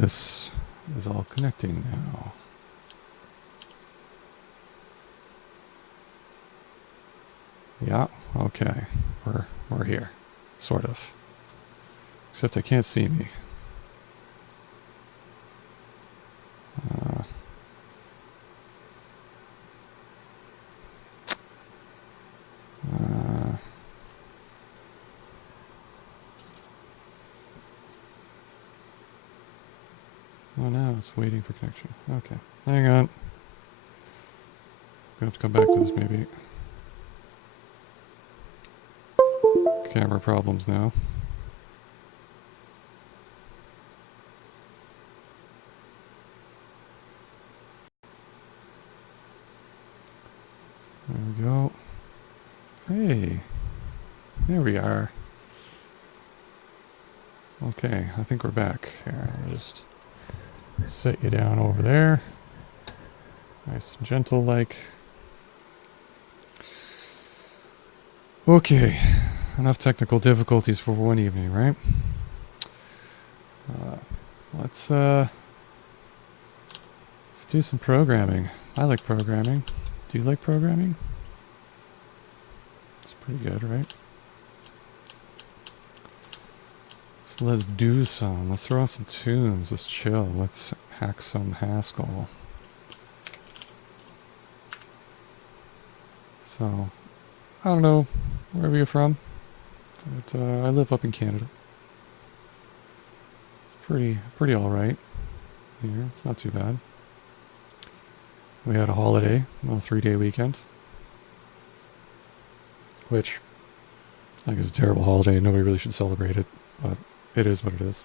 This is all connecting now. Yeah, okay. We're here. Sort of. Except I can't see me. Oh no, it's waiting for connection. Okay. Hang on. Gonna have to come back to this maybe. Camera problems now. There we go. Hey. There we are. Okay, I think we're back. Here, I'll just set you down over there. Nice and gentle like. Okay. Enough technical difficulties for one evening, right? Let's do some programming. I like programming. Do you like programming? It's pretty good, right? So let's do some. Let's throw on some tunes. Let's chill. Let's hack some Haskell. So, I don't know wherever you're from, but I live up in Canada. It's pretty all right here. It's not too bad. We had a holiday, a 3-day weekend, which I think is a terrible holiday. Nobody really should celebrate it, but it is what it is.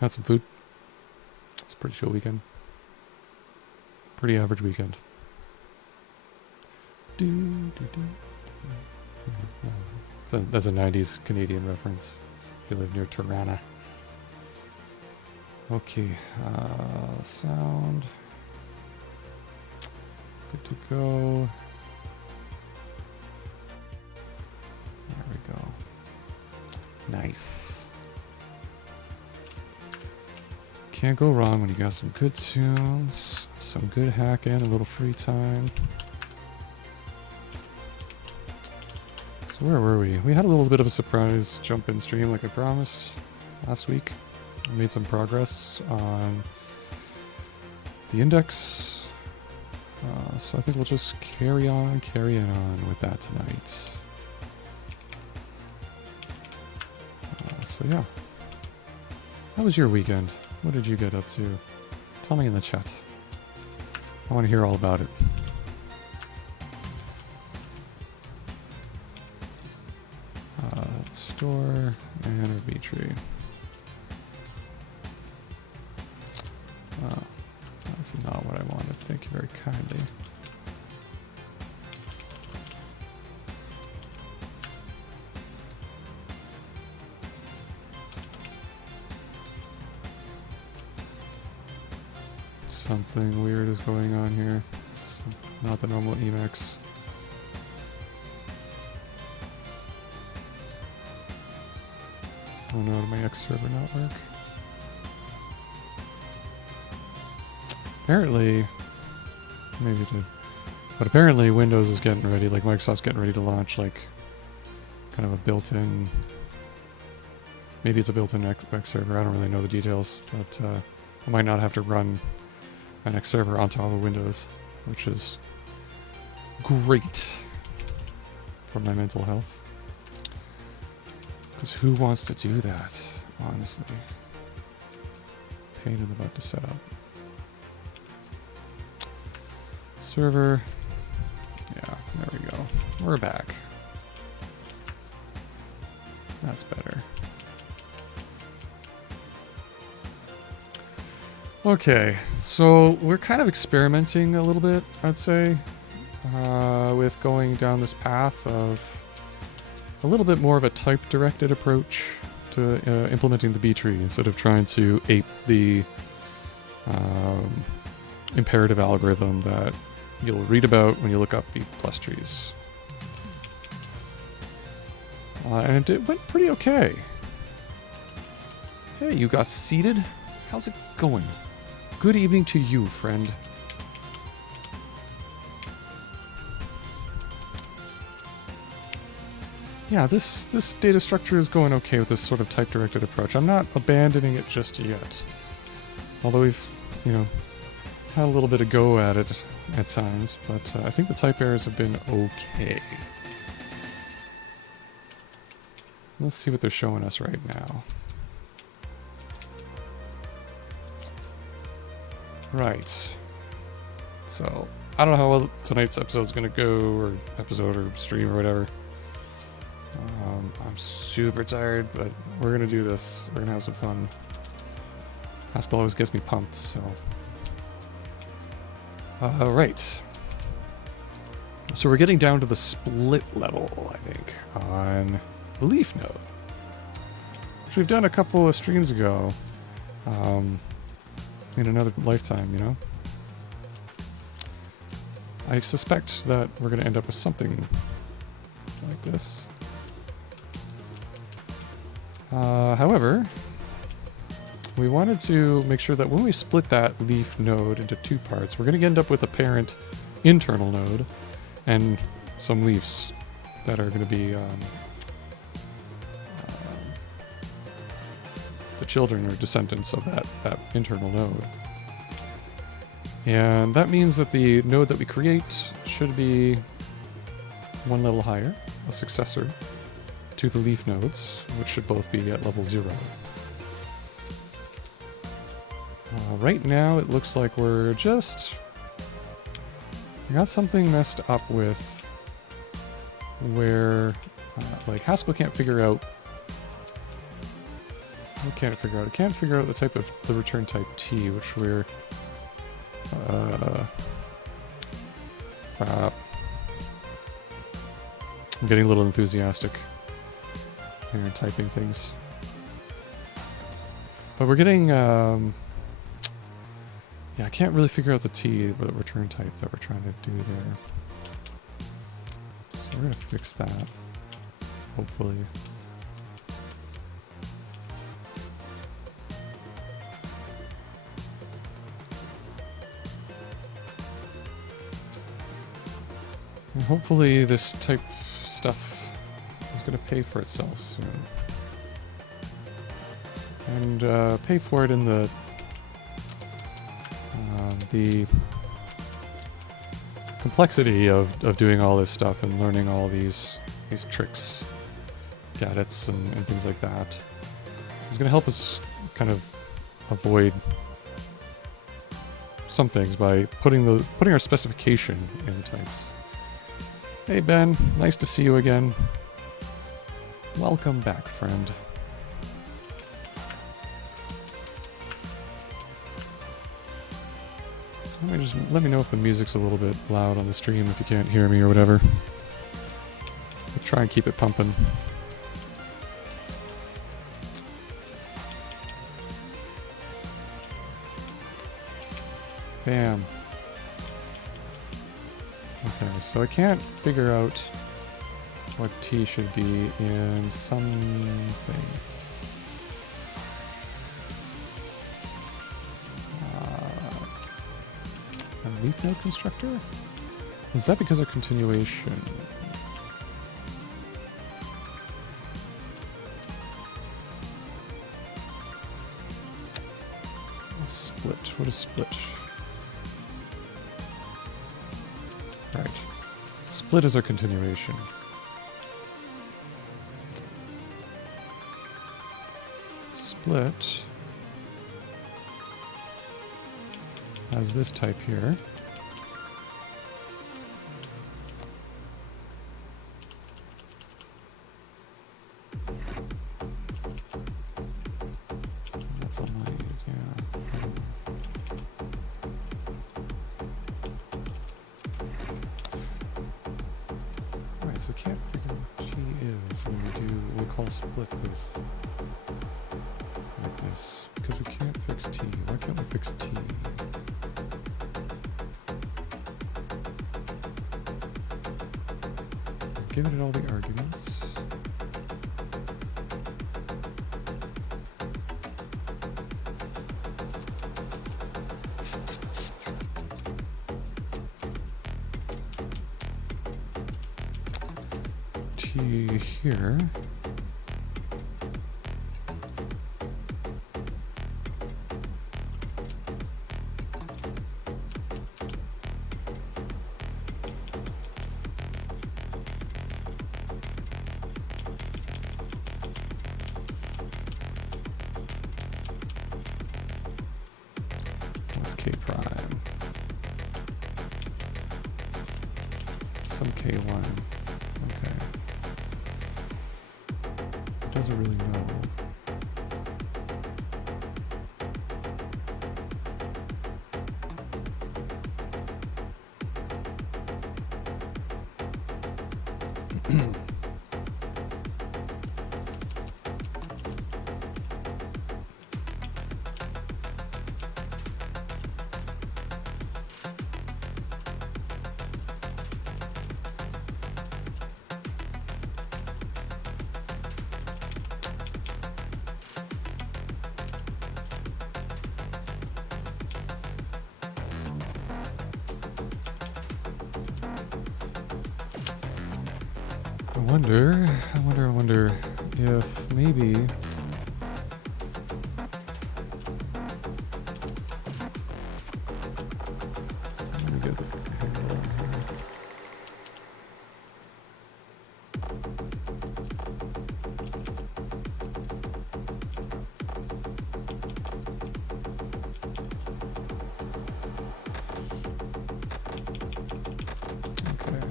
Had some food. It's a pretty chill weekend. Pretty average weekend. That's a 90s Canadian reference if you live near Tirana. Okay, sound. Good to go. There we go. Nice. Can't go wrong when you got some good tunes, some good hacking, a little free time. So where were we? We had a little bit of a surprise jump in stream like I promised last week. I made some progress on the index. So I think we'll just carry on with that tonight. So yeah. How was your weekend? What did you get up to? Tell me in the chat. I want to hear all about it. Store and a B-tree. That's not what I wanted. Thank you very kindly. Something weird is going on here. This is not the normal Emacs. Oh no, did my X server not work? Apparently, maybe it did. But apparently Windows is getting ready, like Microsoft's getting ready to launch like kind of a built-in, maybe it's a built-in X server, I don't really know the details, but I might not have to run an X server on top of Windows, which is great for my mental health. Because who wants to do that, honestly? Pain in the butt to set up. Server. Yeah, there we go. We're back. That's better. Okay, so we're kind of experimenting a little bit, I'd say, with going down this path of a little bit more of a type-directed approach to implementing the B-tree instead of trying to ape the imperative algorithm that you'll read about when you look up B+ trees. And it went pretty okay. Hey, you got seated? How's it going? Good evening to you, friend. Yeah, this data structure is going okay with this sort of type-directed approach. I'm not abandoning it just yet. Although we've, you know, had a little bit of go at it at times, but I think the type errors have been okay. Let's see what they're showing us right now. Right. So, I don't know how well tonight's episode's gonna go, or episode, or stream, or whatever. I'm super tired, but we're gonna do this. We're gonna have some fun. Haskell always gets me pumped, so... right. So we're getting down to the split level, I think, on the leaf node. Which we've done a couple of streams ago. In another lifetime, you know? I suspect that we're going to end up with something like this. However, we wanted to make sure that when we split that leaf node into two parts, we're going to end up with a parent internal node and some leaves that are going to be the children or descendants of that internal node. And that means that the node that we create should be one level higher, a successor to the leaf nodes, which should both be at level 0. Right now it looks like we got something messed up with where like Haskell can't figure out It can't figure out the type of the return type T, which we're I'm getting a little enthusiastic here in typing things. But we're getting yeah, I can't really figure out the T, the return type that we're trying to do there. So we're gonna fix that, hopefully. And hopefully this type stuff is going to pay for itself soon. And pay for it in the complexity of doing all this stuff and learning all these tricks, gadgets, and things like that. It's going to help us kind of avoid some things by putting our specification in the types. Hey Ben, nice to see you again. Welcome back, friend. Let me know if the music's a little bit loud on the stream if you can't hear me or whatever. I'll try and keep it pumping. Bam. Okay, so I can't figure out what T should be in something. A leaf node constructor? Is that because of continuation? A split. What is split? Right. Split is our continuation. Split has this type here. That's a line, yeah. Alright, so we can't figure out what G is when we call split with like this. Because we can't fix T. Why can't we fix T? I've given it all the arguments. T here. What's K prime? Some K1. Okay. It doesn't really know. I wonder if maybe let me get the okay.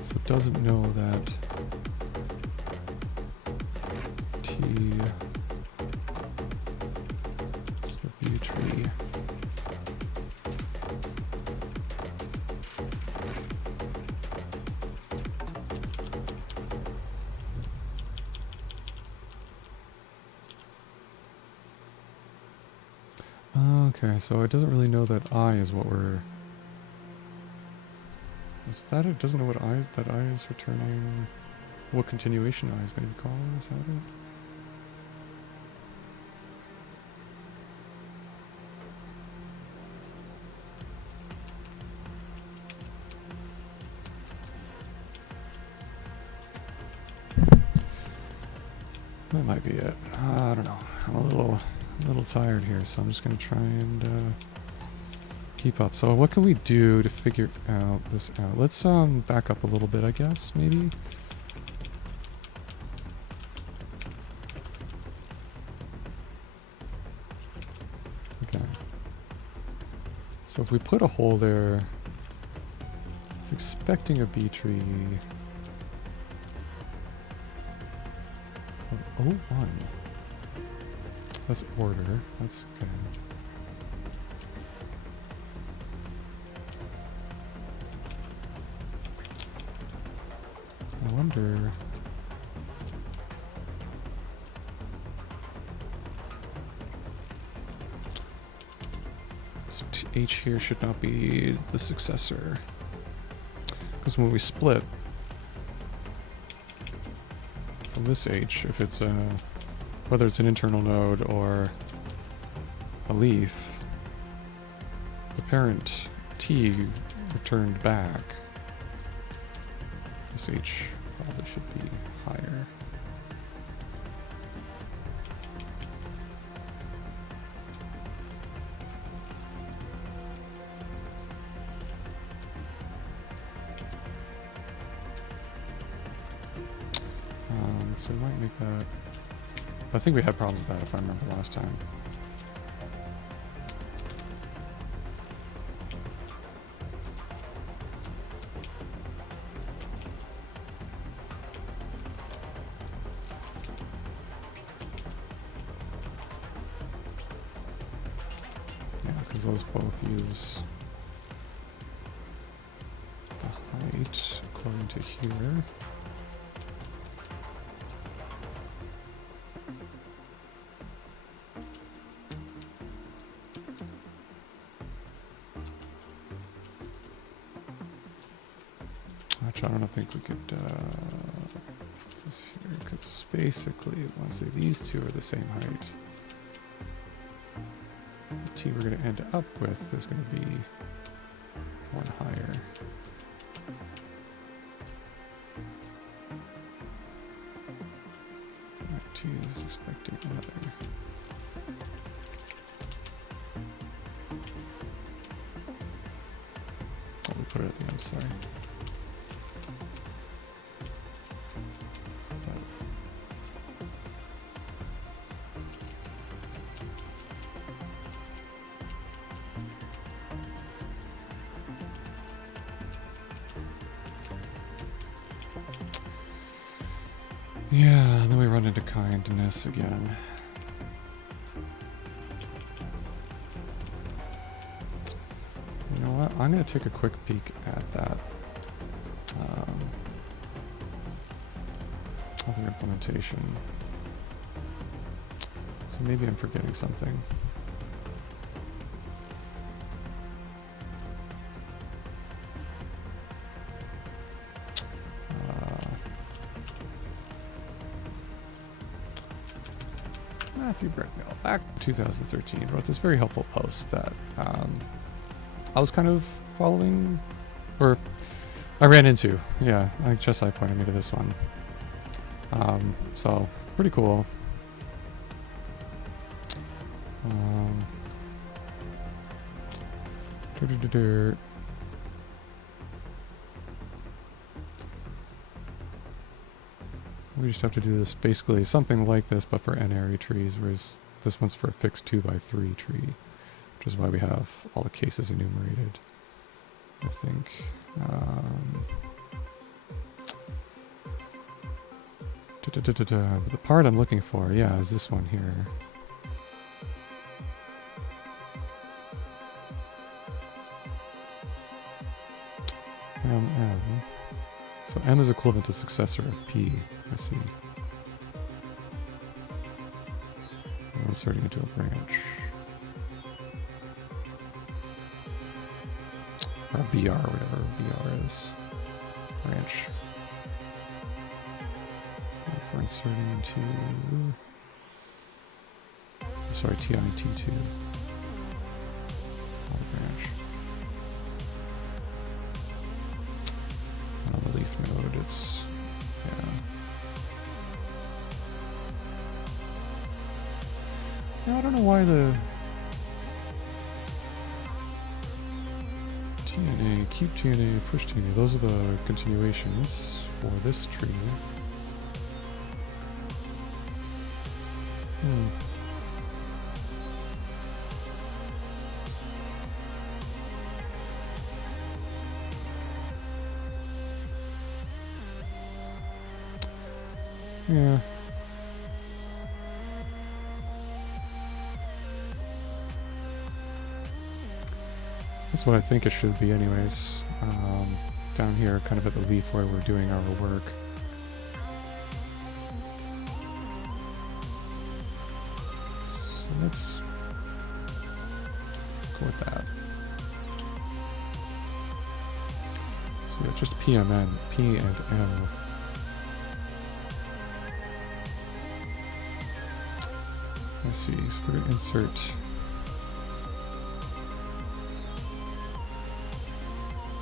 So it doesn't know that T is the B tree. Okay, so it doesn't really know that I is what we're... Is that it? Doesn't know what that I is returning... What continuation I is going to be calling? Is that it? That might be it. I don't know. I'm a little tired here, so I'm just going to try and keep up. So what can we do to figure out this out? Let's back up a little bit, I guess, maybe. Okay. So if we put a hole there, it's expecting a B tree of 01. That's order. That's good. I wonder... H here should not be the successor. Because when we split from this H, if it's a... whether it's an internal node or a leaf, the parent T returned back. This H probably should be higher. So we might make that... I think we had problems with that if I remember last time. Yeah, because those both use the height according to here. I don't think we could put this here, because basically, once these two are the same height, T we're going to end up with is going to be one higher. T is expecting another. Oh, we put it at the end, sorry. Yeah, and then we run into kindness again. You know what? I'm going to take a quick peek at that other implementation. So maybe I'm forgetting something. Matthew Brecknell, back in 2013, wrote this very helpful post that I was kind of following, or I ran into. Yeah, I think Chesai pointed me to this one. So, pretty cool. We just have to do this basically something like this, but for n-ary trees, whereas this one's for a fixed 2x3 tree, which is why we have all the cases enumerated, I think. But the part I'm looking for, yeah, is this one here. M. So M is equivalent to successor of P. I see. I'm inserting into a branch. Or BR, whatever BR is. Branch. If we're inserting into... Sorry, TI and T2. On the branch. And on the leaf node, it's... yeah. Now, I don't know why the TNA, keep TNA, push TNA, those are the continuations for this tree. Yeah. That's what I think it should be anyways. Down here, kind of at the leaf where we're doing our work. So let's go with that. So we have just PMN, P and M. Let's see, so we're going to insert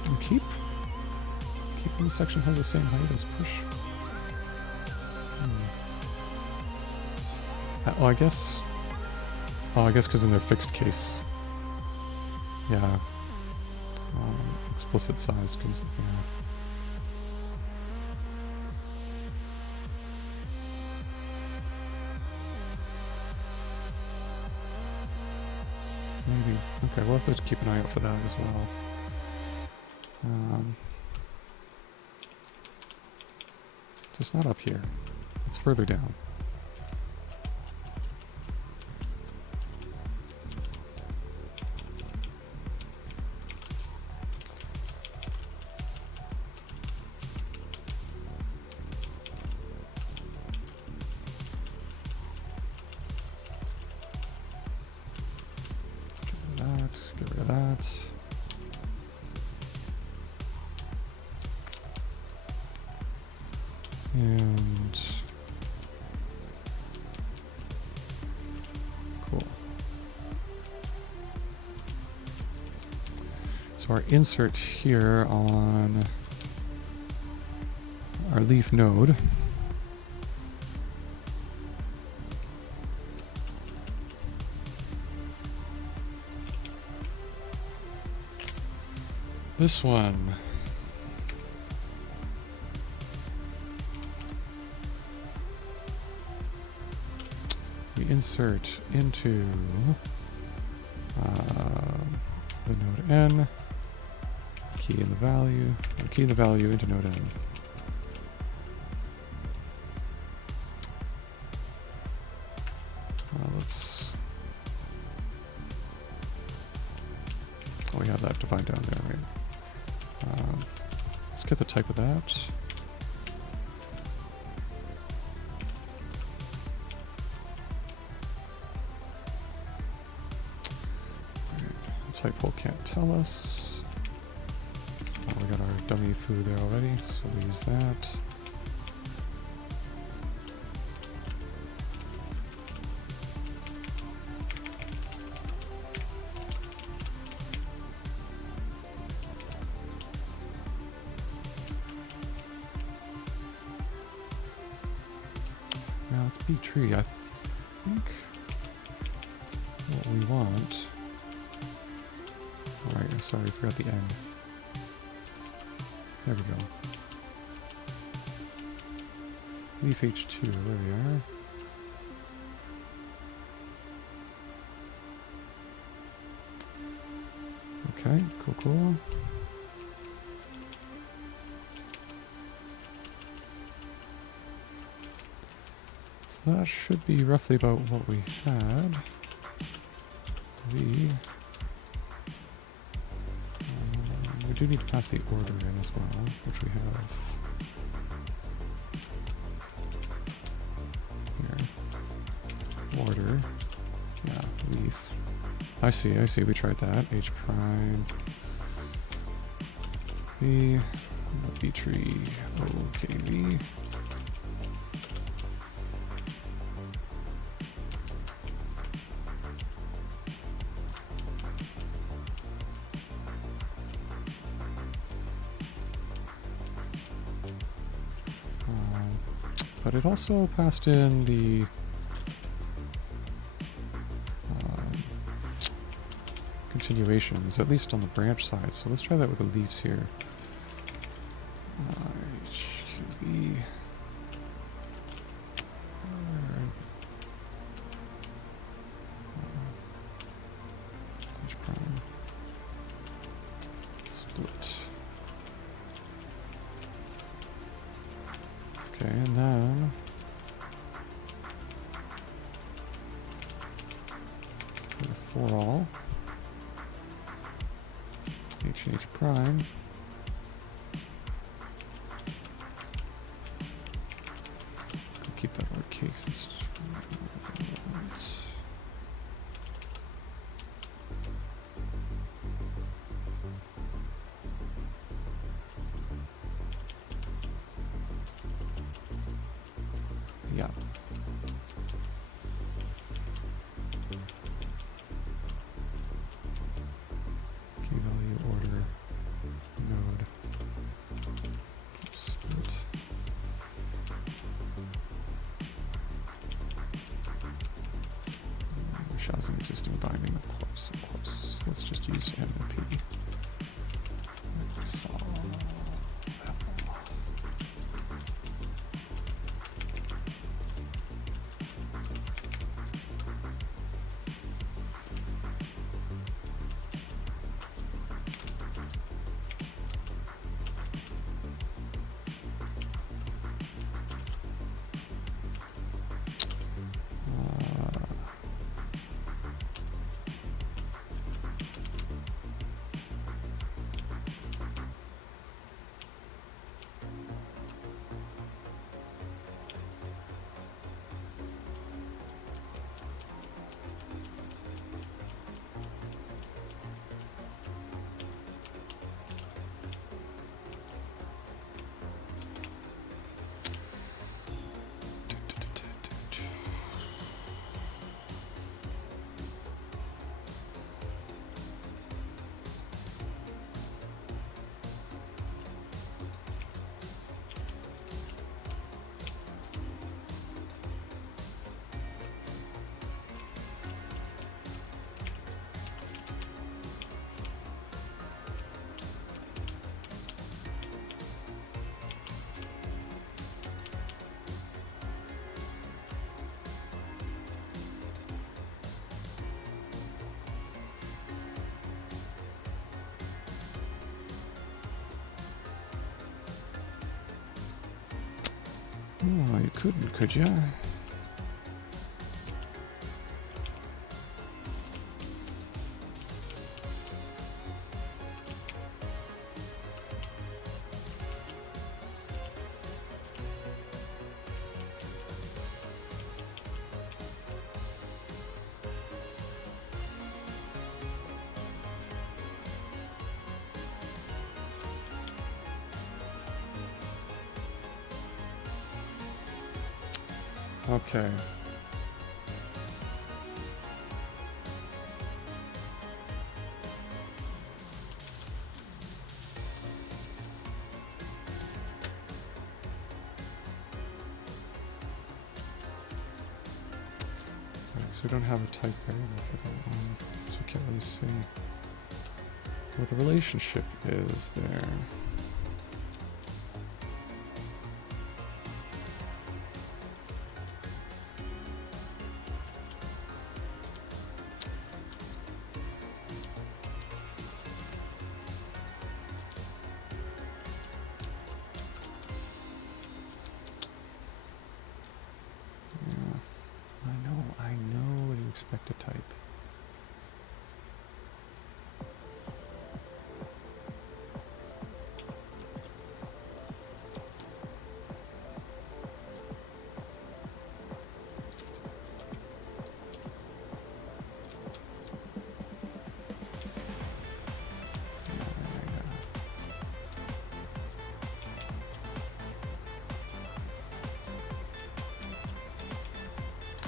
and keep when the section has the same height as push. Oh, I guess because in their fixed case, yeah, explicit size, because yeah. Maybe. Okay, we'll have to keep an eye out for that as well. So it's not up here. It's further down. Get rid of that. And cool. So our insert here on our leaf node this one. We insert into the node n, key in the value, or key in the value into node n. Let's. Oh, we have that defined down there, right? Let's get the type of that. Type hole can't tell us. Oh, we got our dummy foo there already, so we use that. Now it's B tree. I think what we want. Alright, sorry, I forgot the end. There we go. Leaf H2, there we are. Okay, cool. So that should be roughly about what we had. We do need to pass the order in as well, which we have here. Order. Yeah, leaf. I see, we tried that. H prime. B. B tree. Okay, V. But it also passed in the continuations, at least on the branch side. So let's try that with the leaves here. HQB. H prime. Split. Okay, and then for all H and H prime. Keep that arcade. Yeah. Key value order node. Keep split. Which has an existing binding, of course. Let's just use N and P. Oh, you couldn't, could ya? Okay. So we don't have a type variable for that one, so we can't really see what the relationship is there. I know what you expect to type.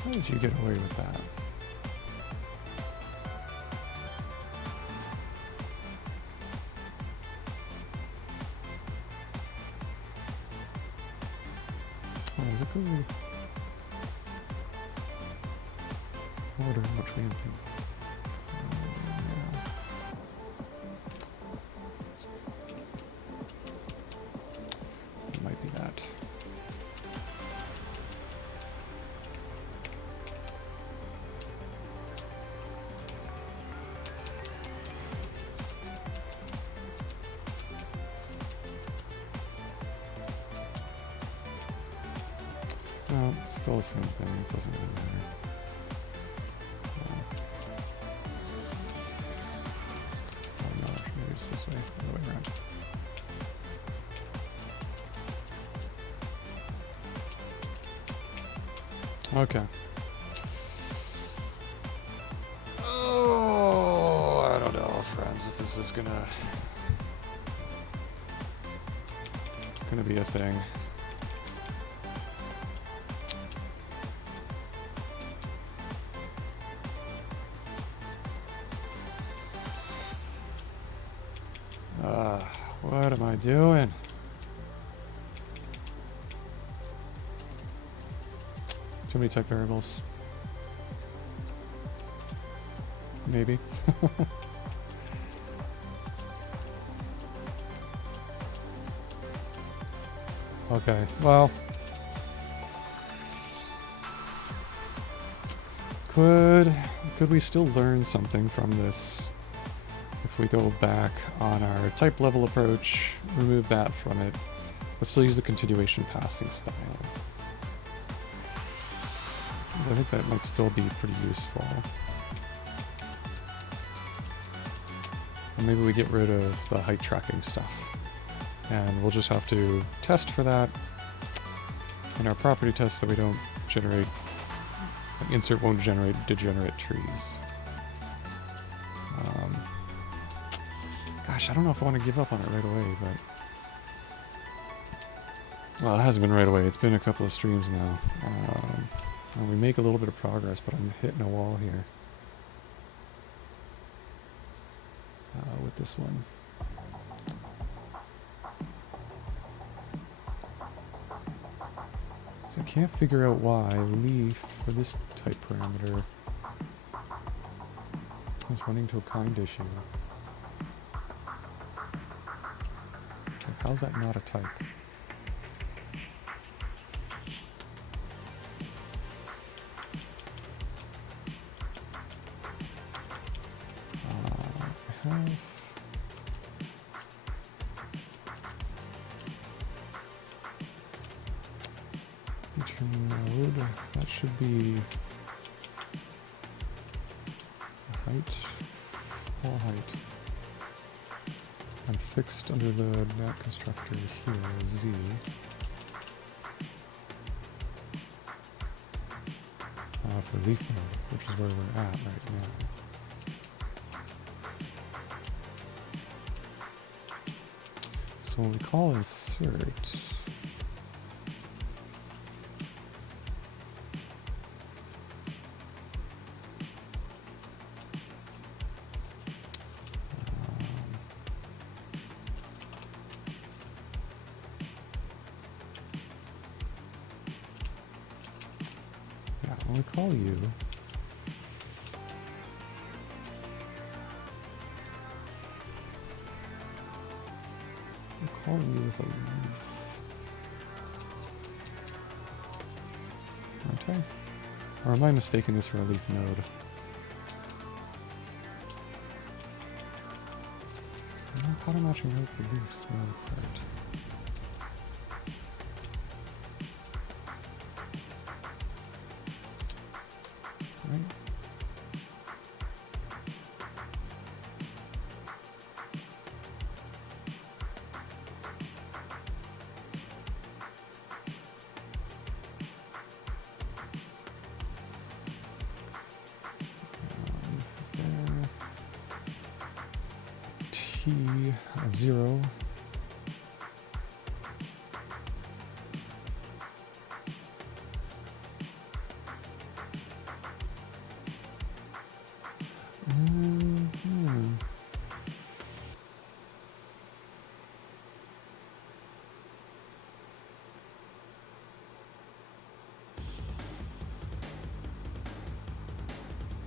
How did you get away with that? Oh, is it because of the order in which we input? Yeah. It might be that. No, it's still the same thing. It doesn't really matter. Oh no, maybe it's this way. The other way around. Okay. Oh, I don't know, friends, if this is gonna be a thing. What am I doing? Too many type variables. Maybe. Okay, well. Could we still learn something from this? If we go back on our type level approach, remove that from it, but still use the continuation passing style. I think that might still be pretty useful. Or maybe we get rid of the height tracking stuff. And we'll just have to test for that in our property test that we don't generate, like insert won't generate degenerate trees. Gosh, I don't know if I want to give up on it right away, but... Well, it hasn't been right away. It's been a couple of streams now. And we make a little bit of progress, but I'm hitting a wall here. With this one. So I can't figure out why leaf for this type parameter is running to a kind issue. Like, how's that not a type? Feature node. That should be height. All height. And fixed under the net constructor here, Z. For leaf node, which is where we're at right now. So when we call insert, when we call you, we're calling you with a leaf. Aren't I? Or am I mistaking this for a leaf node? I'm pattern matching out the leaf node part. T of 0.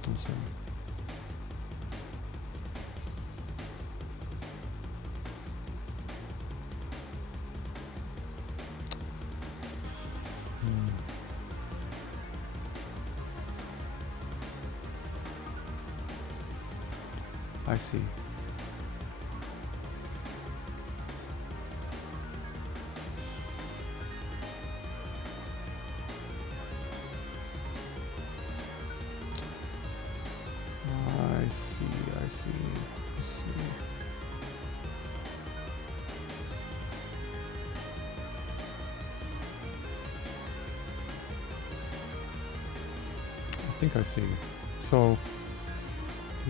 I'm sorry. I see. I see. I think I see. So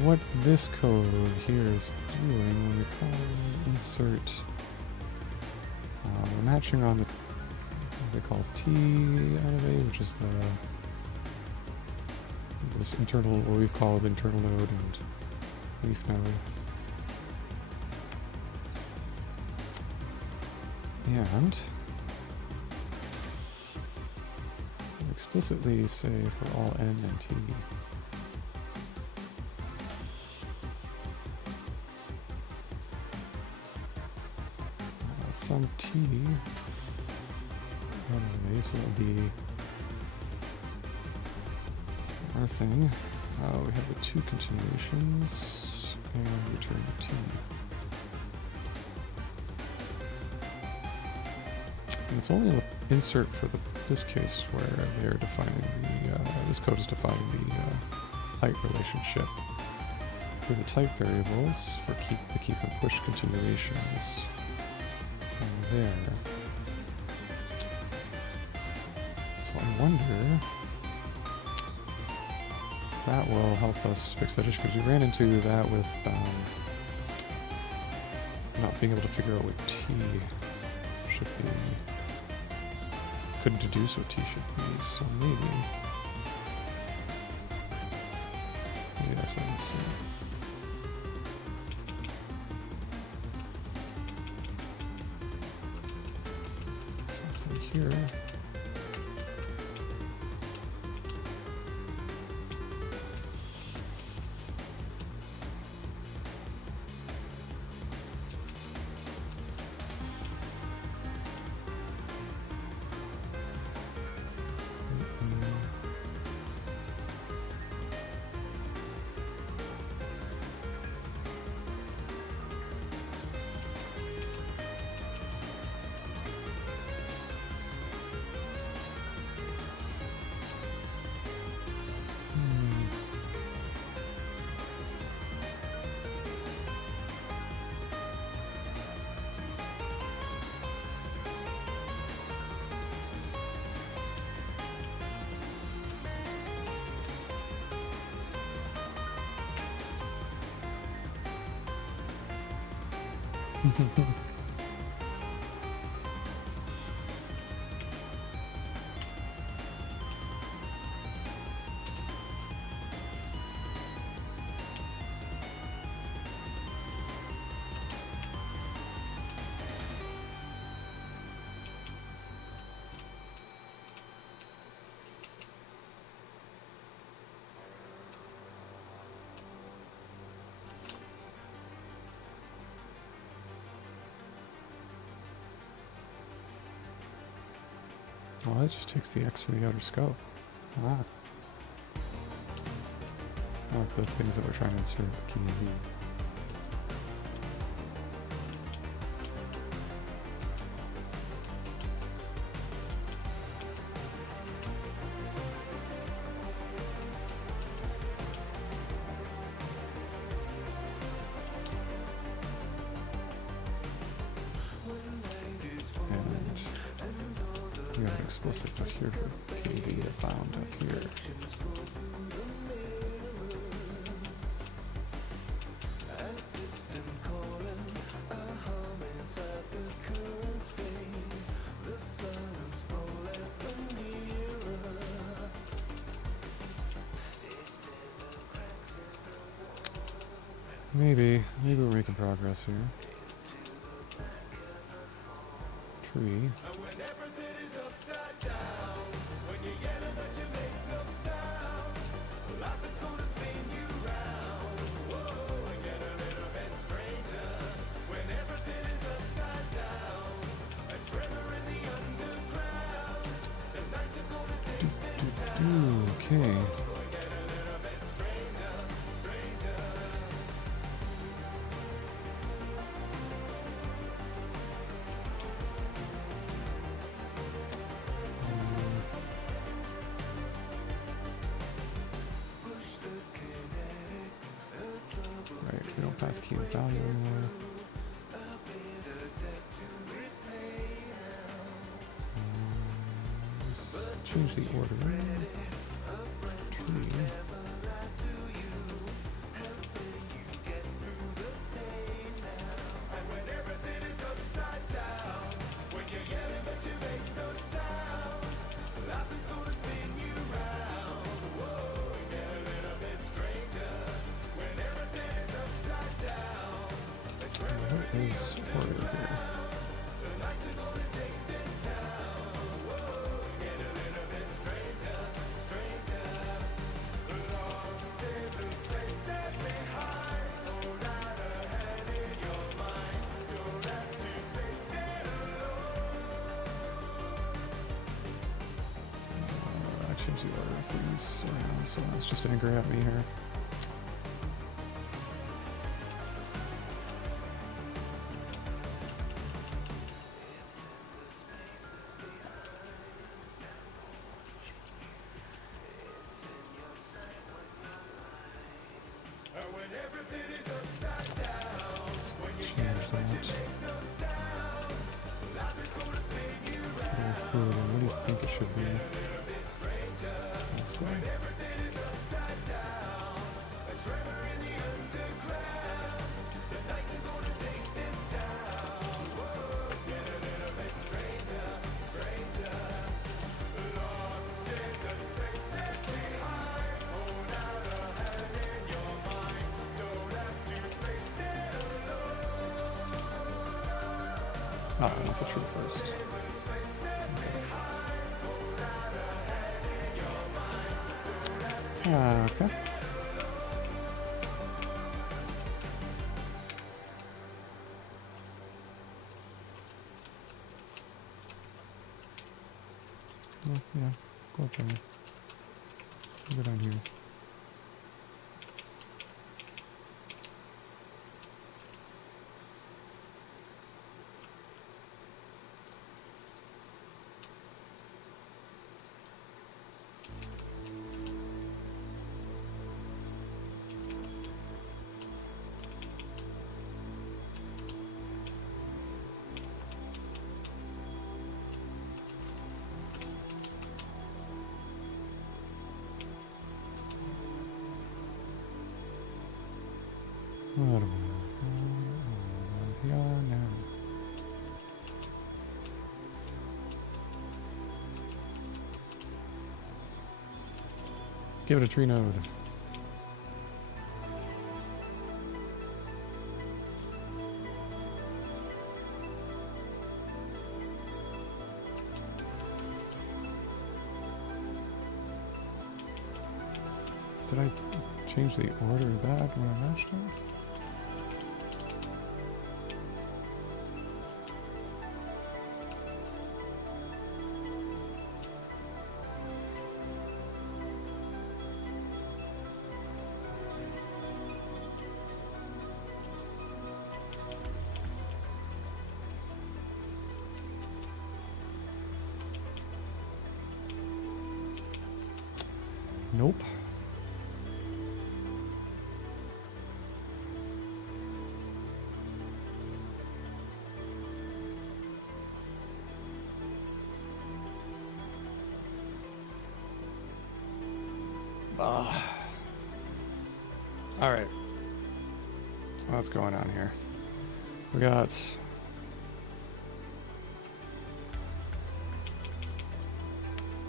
what this code here is doing when we call insert, we're matching on the what they call T out of A, which is this internal, what we've called internal node and leaf node. And explicitly say for all n and t. Some t anyway, so it'll be our thing. We have the two continuations and return t. And it's only an insert for this case where they're defining this code is defining the height relationship. For the type variables, for the keep and push continuations, and there. So I wonder if that will help us fix that issue, because we ran into that with not being able to figure out what t should be. Couldn't deduce what t should be, so maybe that's what I'm saying. So let's say here. Well, that just takes the X for the outer scope. Ah. Like the things that we're trying to insert with KV. We have an explicit up here for KV, a bound up here. Maybe we're making progress here. Tree. Okay. Right, we don't pass key value anymore. Let's change the order. Tree. What is order here? I changed the order of things around, so it's just angry at me here. What do you think it should be? This way. Oh, that's a true first. Okay. Well, yeah, go up there. Go down here. Give it a tree node. Did I change the order of that when I matched it? Nope. All right. What's going on here? We got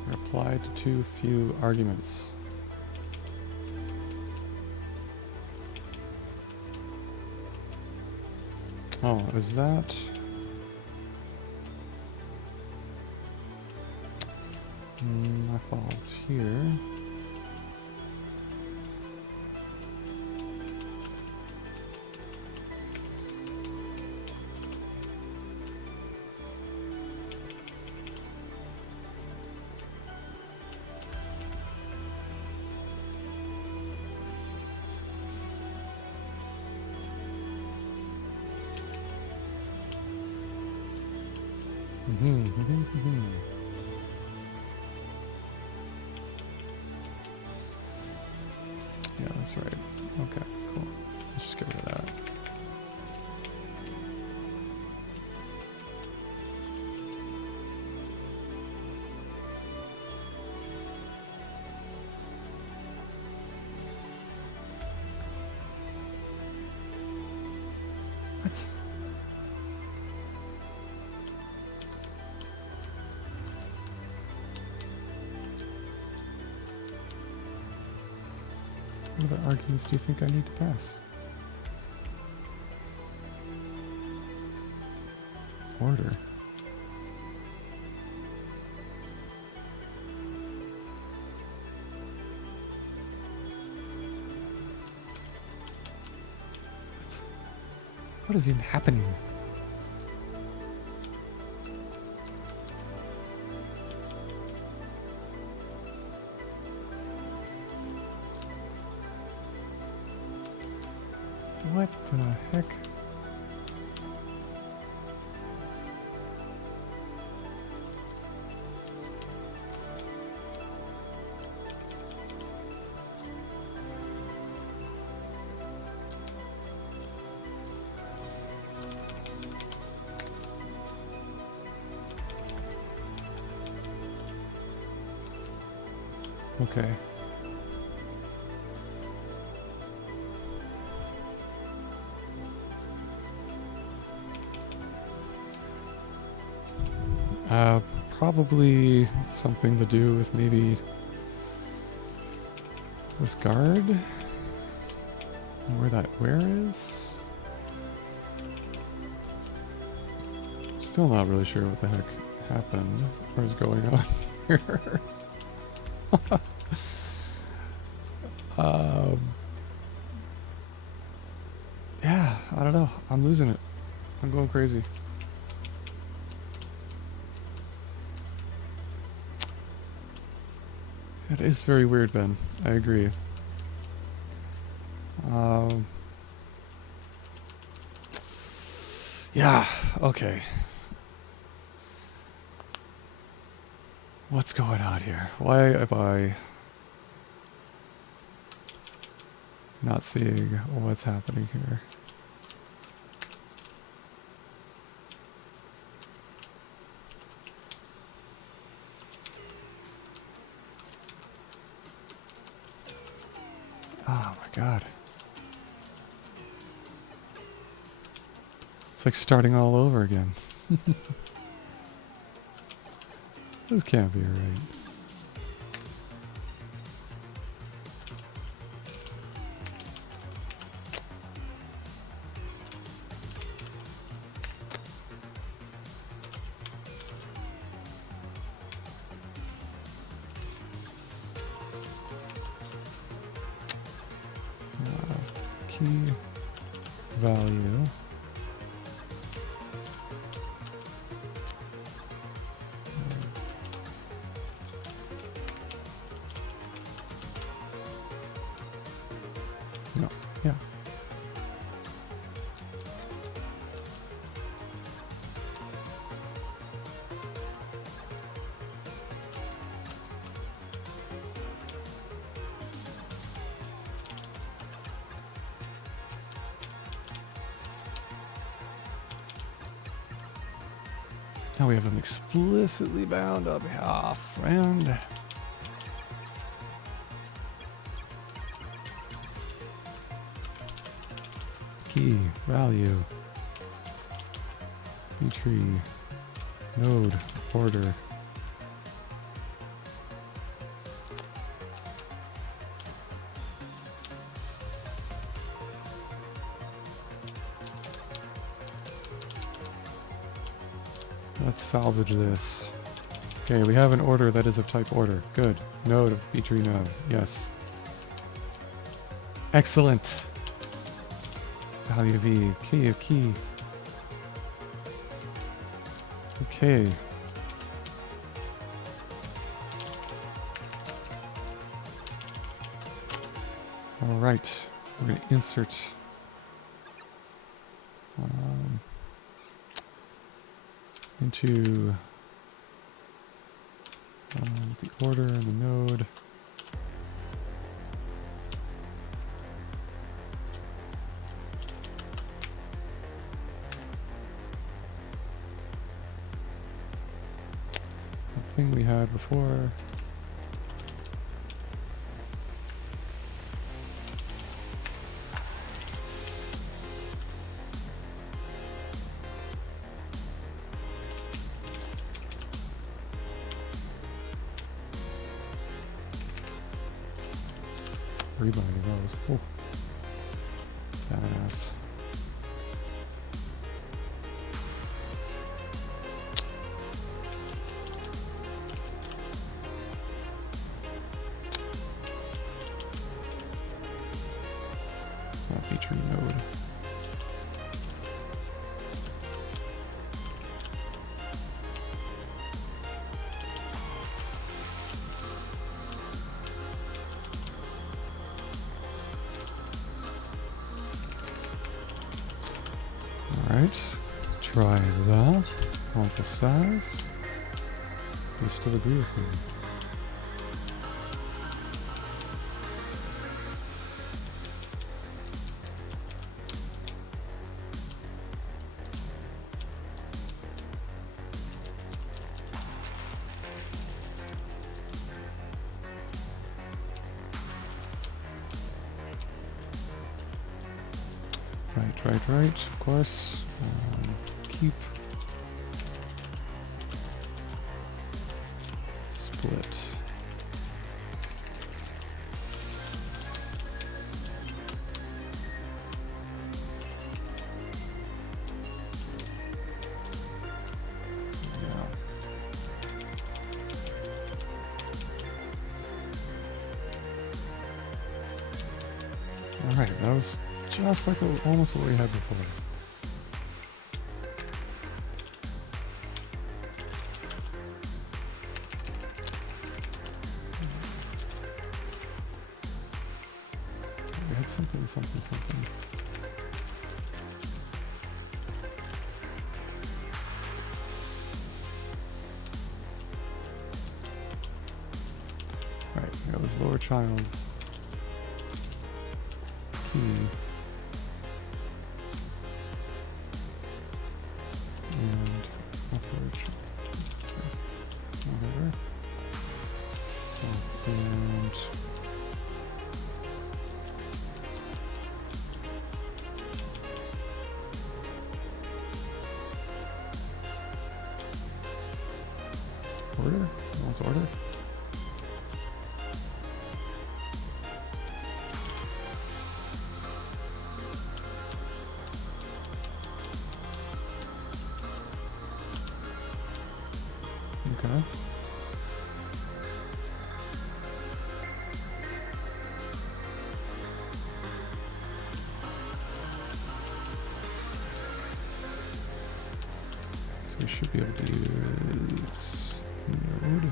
replied to too few arguments. Oh, is that? My fault here. Yeah, that's right. Okay, cool. Let's just get rid of that. What? What other arguments do you think I need to pass? Order. What is even happening? What the heck? Okay. Probably something to do with maybe this guard and where that where is. Still not really sure what the heck happened or is going on here. Yeah, I don't know. I'm losing it. I'm going crazy. It is very weird, Ben. I agree. Yeah, okay. What's going on here? Why am I not seeing what's happening here? Oh my god. It's like starting all over again. This can't be right. key value. No, yeah. Now we have them explicitly bound up half and key value B tree node order. Let's salvage this. Okay, we have an order that is of type order. Good. Node of B tree node. Yes. Excellent. Value V. Key of key. Okay. All right. We're going to insert into the order and the node. That thing we had before. Rebinding those. Oh. Badass. Not feature node. Alright, try that. Emphasize. You still agree with me? Right, of course. Keep. Split. Yeah. All right, that was just like almost what we had before. We had something. Right, that was lower child. Key. And upward whatever. Oh, and order? What's order? Okay. should be able to use node.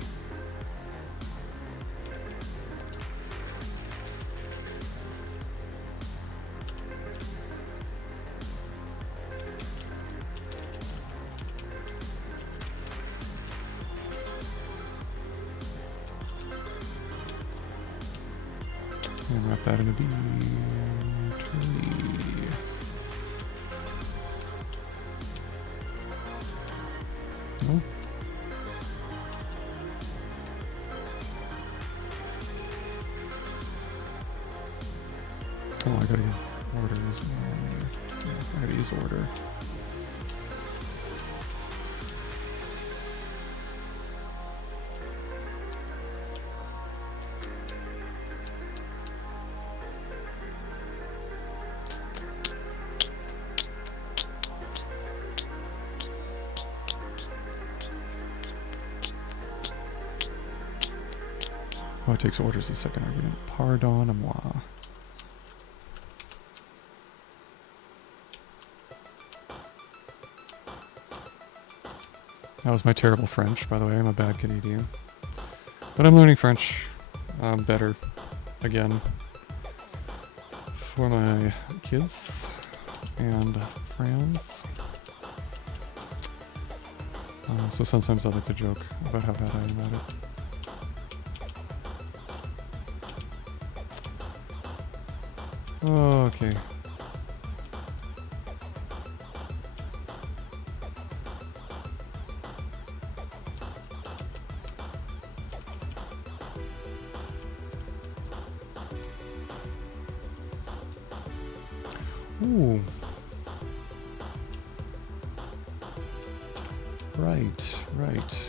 And wrap that in a B tree. No. Oh, I gotta use order as well. Yeah, I gotta use order. Oh, it takes orders the second argument. Pardonnez-moi. That was my terrible French, by the way. I'm a bad Canadian. But I'm learning French better again for my kids and friends. So sometimes I like to joke about how bad I am at it. Okay. Ooh. Right, right.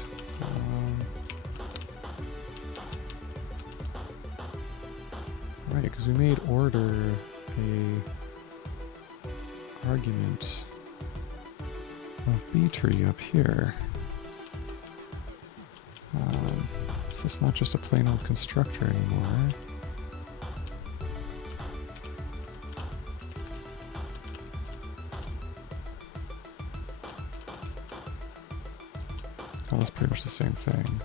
Right, because we made order a argument of B tree up here. So it's not just a plain old constructor anymore. Oh, that's pretty much the same thing.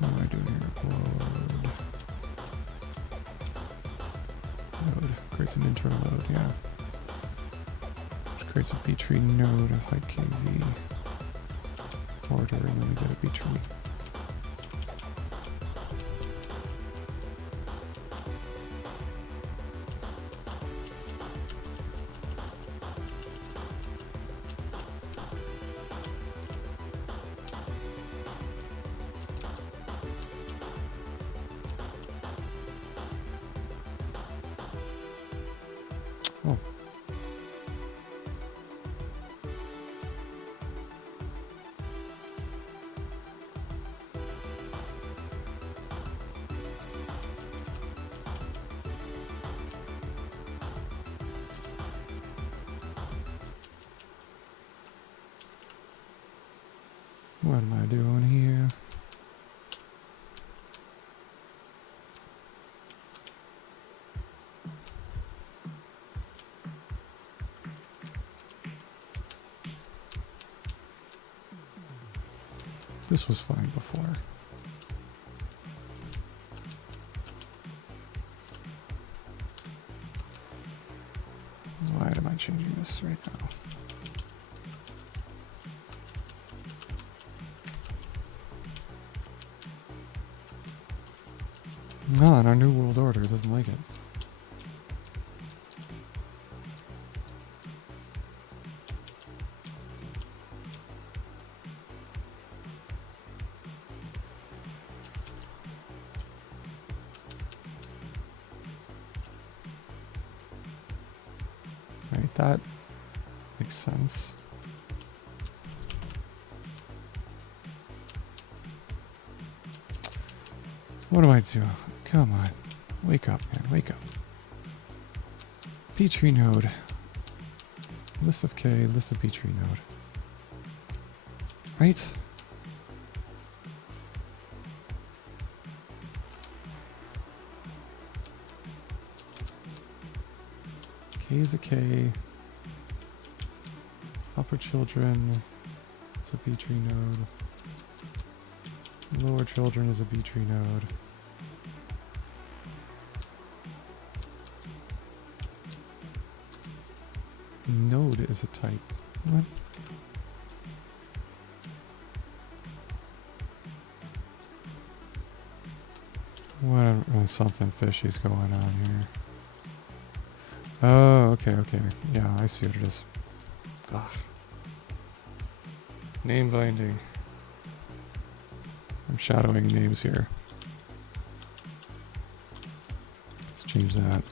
What am I doing here? Node creates an internal node, yeah. Which creates a B tree node of height KV. Order, and then we get a B tree. Oh. What am I doing here? This was fine before. Why am I changing this right now? No, in our new world order, it doesn't like it. Right, that makes sense. What do I do? Come on. Wake up, man. Wake up. B tree node. List of K, list of B tree node. Right? K is a K. Upper children is a B tree node. Lower children is a B tree node. Node is a type. What? What? Something fishy's going on here. Oh, okay, okay. Yeah, I see what it is. Ugh. Name binding. I'm shadowing names here. Let's change that.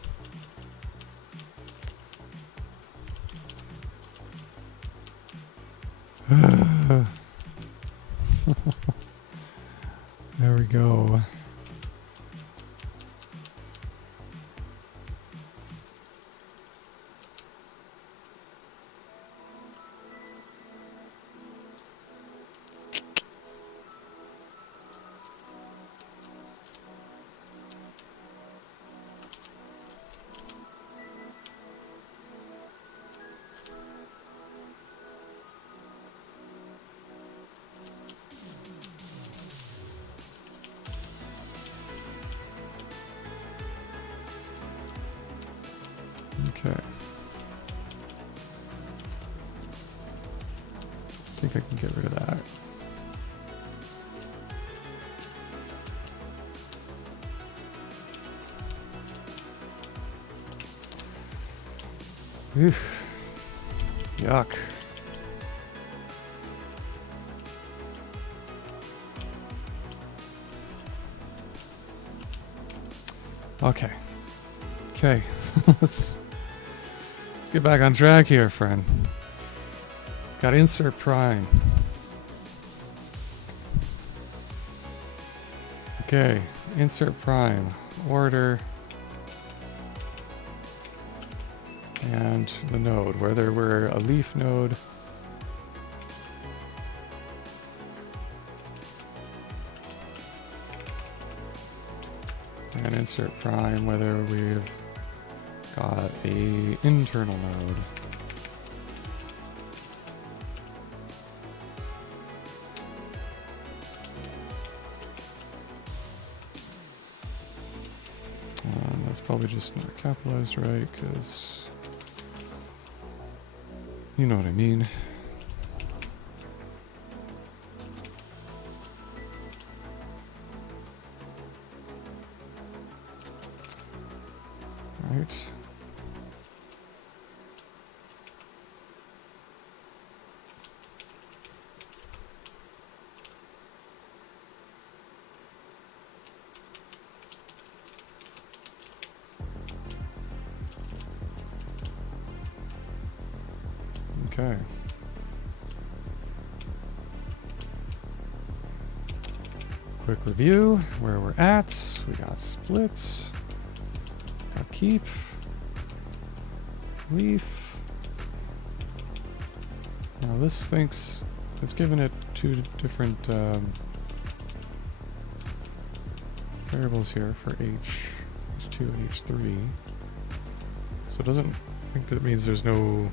There we go. Okay. I think I can get rid of that. Oof. Yuck. Okay. Okay. Let's get back on track here, friend. Got insert prime. Okay, insert prime. Order. And the node, whether we're a leaf node and insert prime, whether we've got a internal node. That's probably just not capitalized right, because you know what I mean. Right. Okay. Quick review where we're at. We got split, got keep, leaf. Now this thinks it's given it two different variables here for H2 and H3. So it doesn't think that means there's no,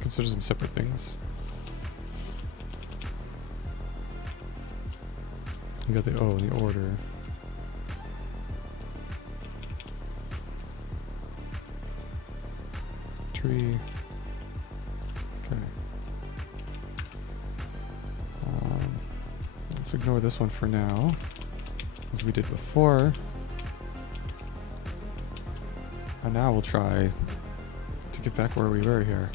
considers them separate things. You got the the order. Tree. Okay. Let's ignore this one for now, as we did before. And now we'll try to get back where we were here.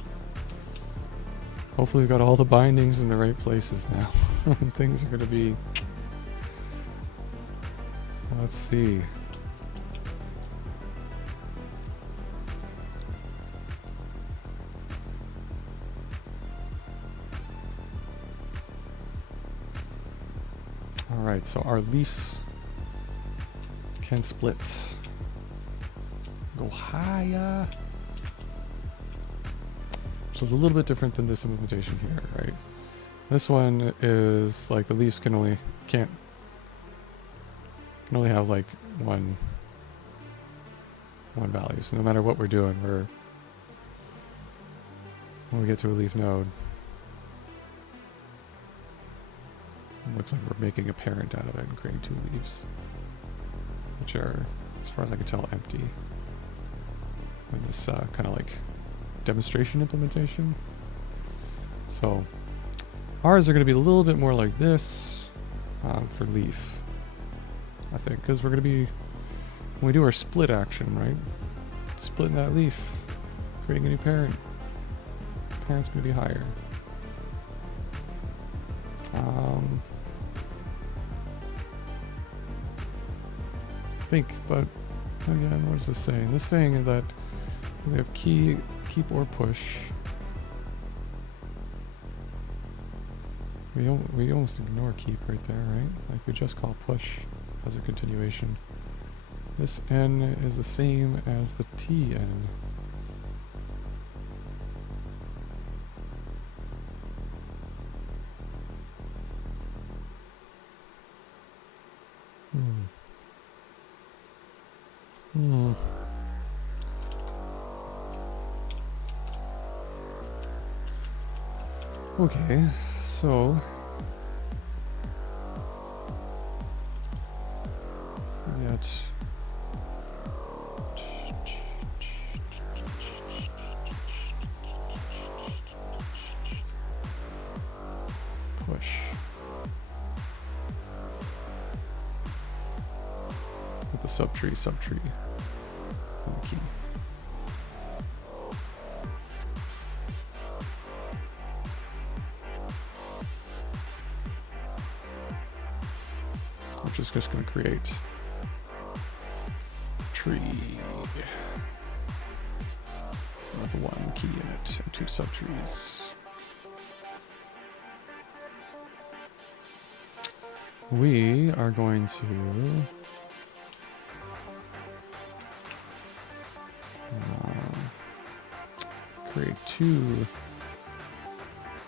Hopefully we've got all the bindings in the right places now. Things are going to be... Let's see. Alright, so our leaves can split. Go higher. So it's a little bit different than this implementation here, right? This one is like the leaves can only have like one value. So no matter what we're doing, when we get to a leaf node, it looks like we're making a parent out of it and creating 2 leaves, which are, as far as I can tell, empty. In this kind of like demonstration implementation. So ours are going to be a little bit more like this for leaf, I think, because we're going to be, when we do our split action, right? Splitting that leaf, creating a new parent. Parent's going to be higher. I think, but again, what is this saying? This saying is that we have keep or push. We almost ignore keep right there, right? Like we just call push as a continuation. This n is the same as the tn. Okay, so we got push with the subtree and the key. Which is just going to create a tree with 1 key in it and 2 subtrees. We are going to create 2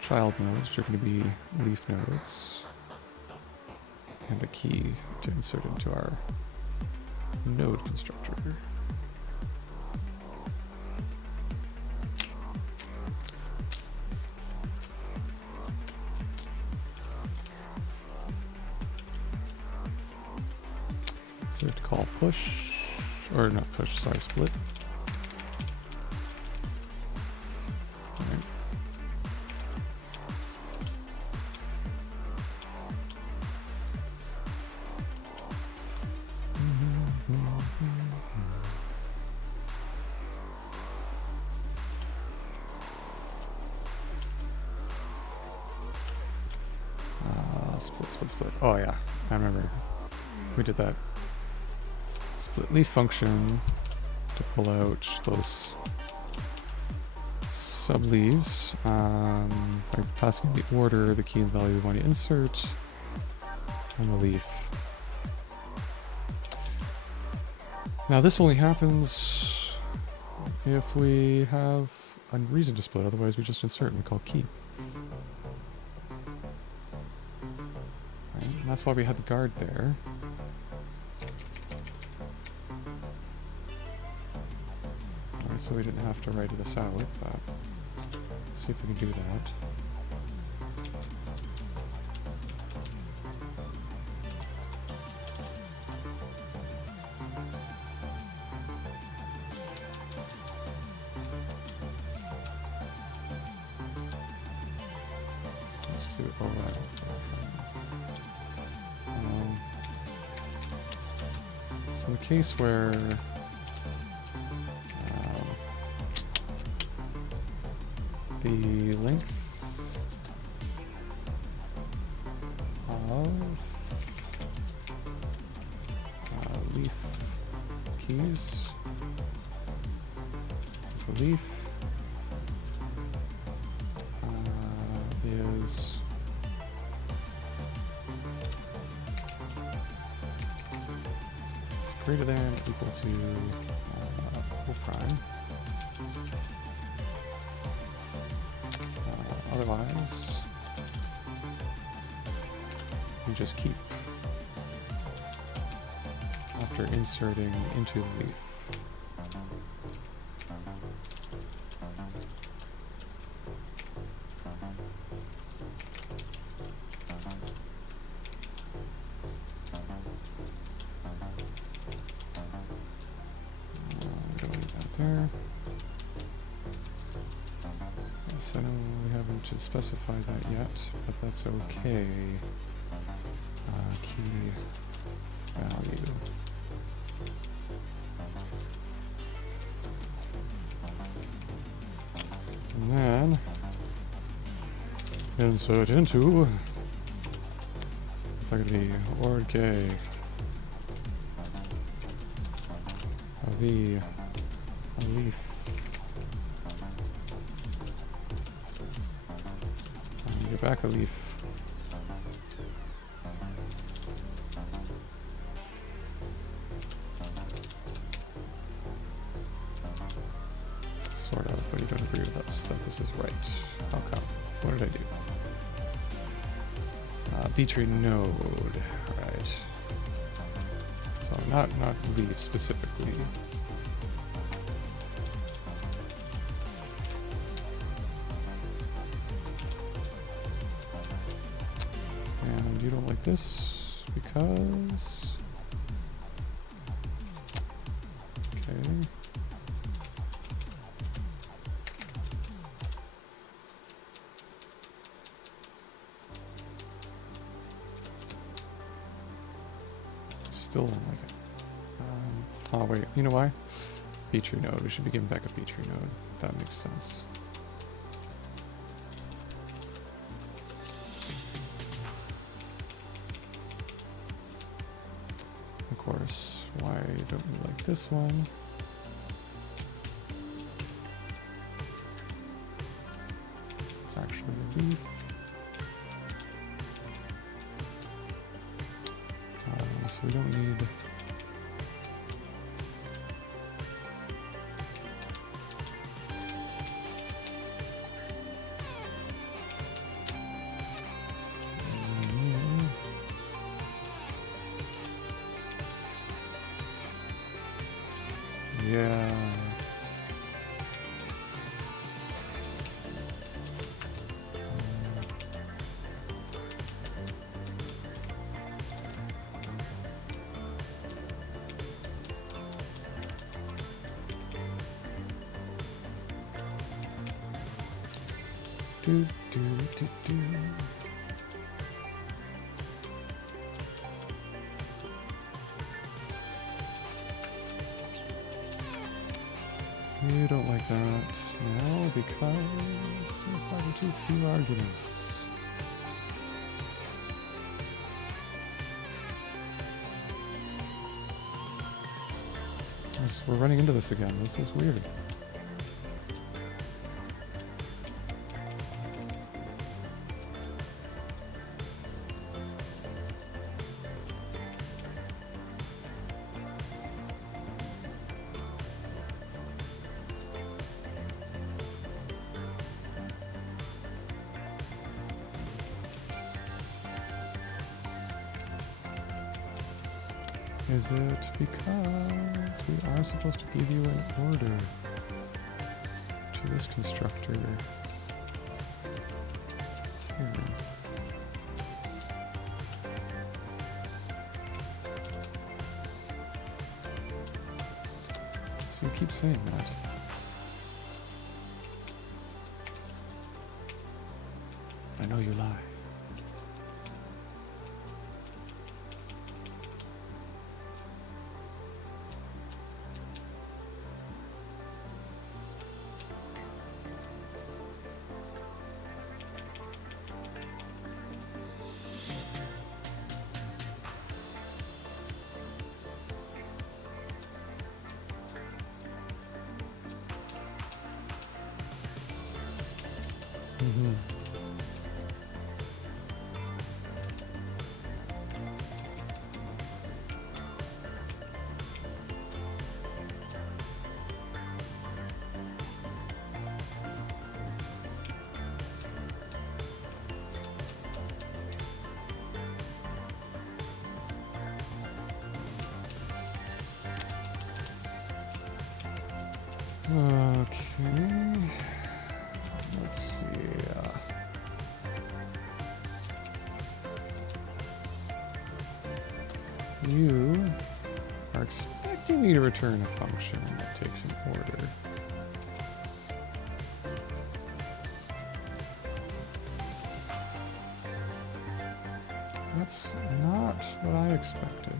child nodes, which are going to be leaf nodes, and a key to insert into our node constructor. So we have to call push, or not push, sorry, split. All right. Split. Oh yeah, I remember we did that split leaf function to pull out those sub-leaves by passing the order, the key and value we want to insert on the leaf. Now this only happens if we have a reason to split, otherwise we just insert and we call keep. And that's why we had the guard there. Alright, so we didn't have to write this out, but let's see if we can do that. Let's do it. Oh, right. So in the case where the length of leaf keys, the leaf is greater than or equal to O prime. Otherwise, you just keep after inserting into the leaf. There. Yes, I know we haven't specified that yet, but that's okay. Key value. And then insert into. It's not going to be org a leaf. And get back a leaf. Sort of, but you don't agree with us that this is right. How come? What did I do? B-tree node. Right. So not leaf specifically. And you don't like this because... Okay. Still don't like it. Oh wait, you know why? B-tree node. We should be giving back a B-tree node. That makes sense. Of course, why don't we like this one? It's actually a leaf. So we don't need... Yeah. Do, do, do, do. You don't like that now because you're probably too few arguments. We're running into this again. This is weird. Is it because we are supposed to give you an order to this constructor here? So you keep saying that. I know you lie. Okay. Let's see. You are expecting me to return a function that takes an order. That's not what I expected.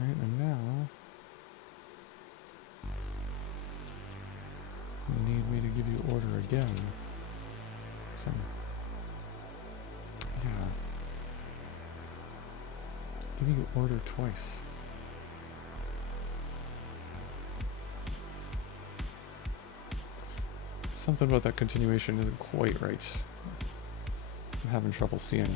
Alright, and now you need me to give you order again. So, yeah. Give you order twice. Something about that continuation isn't quite right. I'm having trouble seeing it.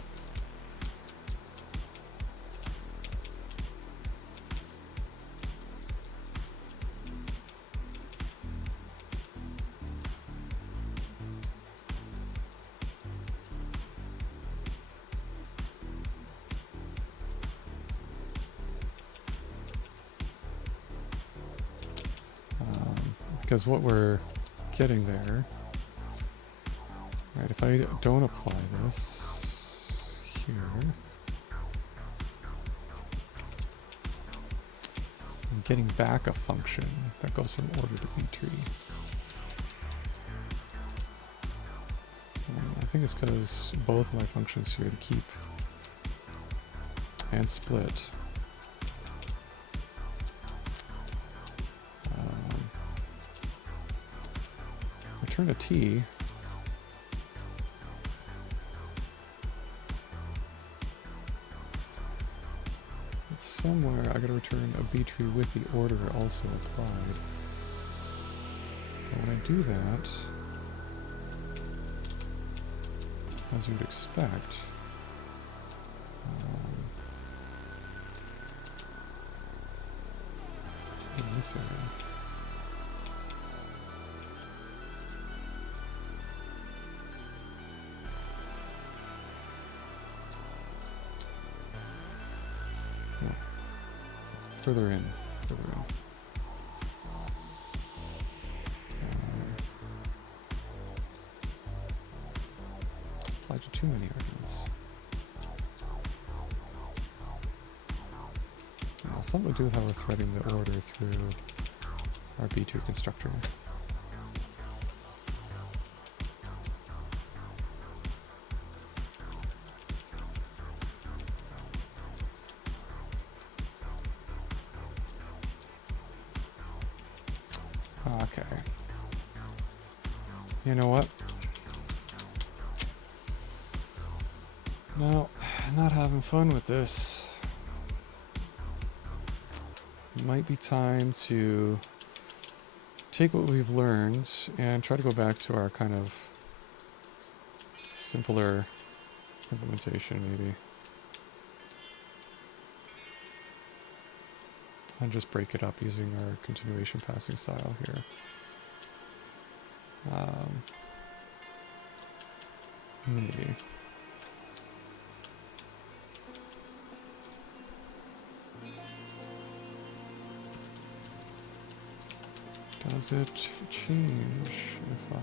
Because what we're getting there, right, if I don't apply this here, I'm getting back a function that goes from order to B tree. I think it's because both of my functions here, the keep and split, return a T. It's somewhere I gotta return a B tree with the order also applied. But when I do that, as you would expect, in this area, further in. Applied to too many arguments. Something to do with how we're threading the order through our B2 constructor. Okay. You know what? No, not having fun with this. It might be time to take what we've learned and try to go back to our kind of simpler implementation, maybe. And just break it up using our continuation passing style here. Maybe. Does it change if I...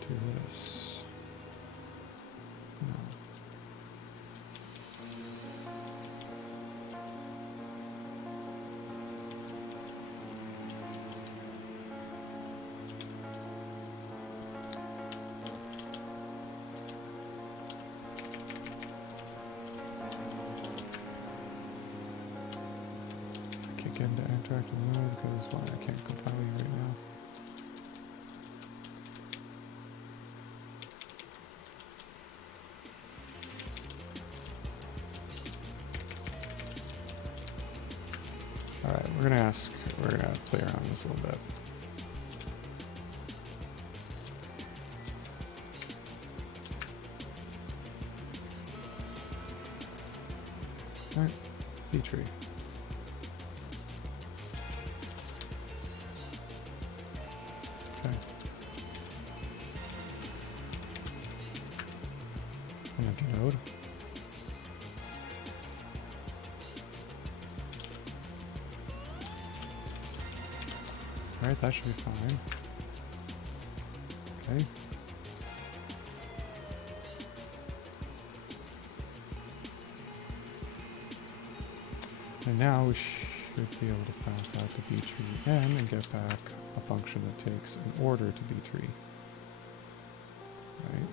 do this? No. Kick into interactive mode because why I can't compile you right now. Alright, we're gonna play around with this a little bit. Alright, B tree. Okay. An empty node. Alright, that should be fine. Okay. And now we should be able to pass out to B tree n and get back a function that takes an order to B tree. Right.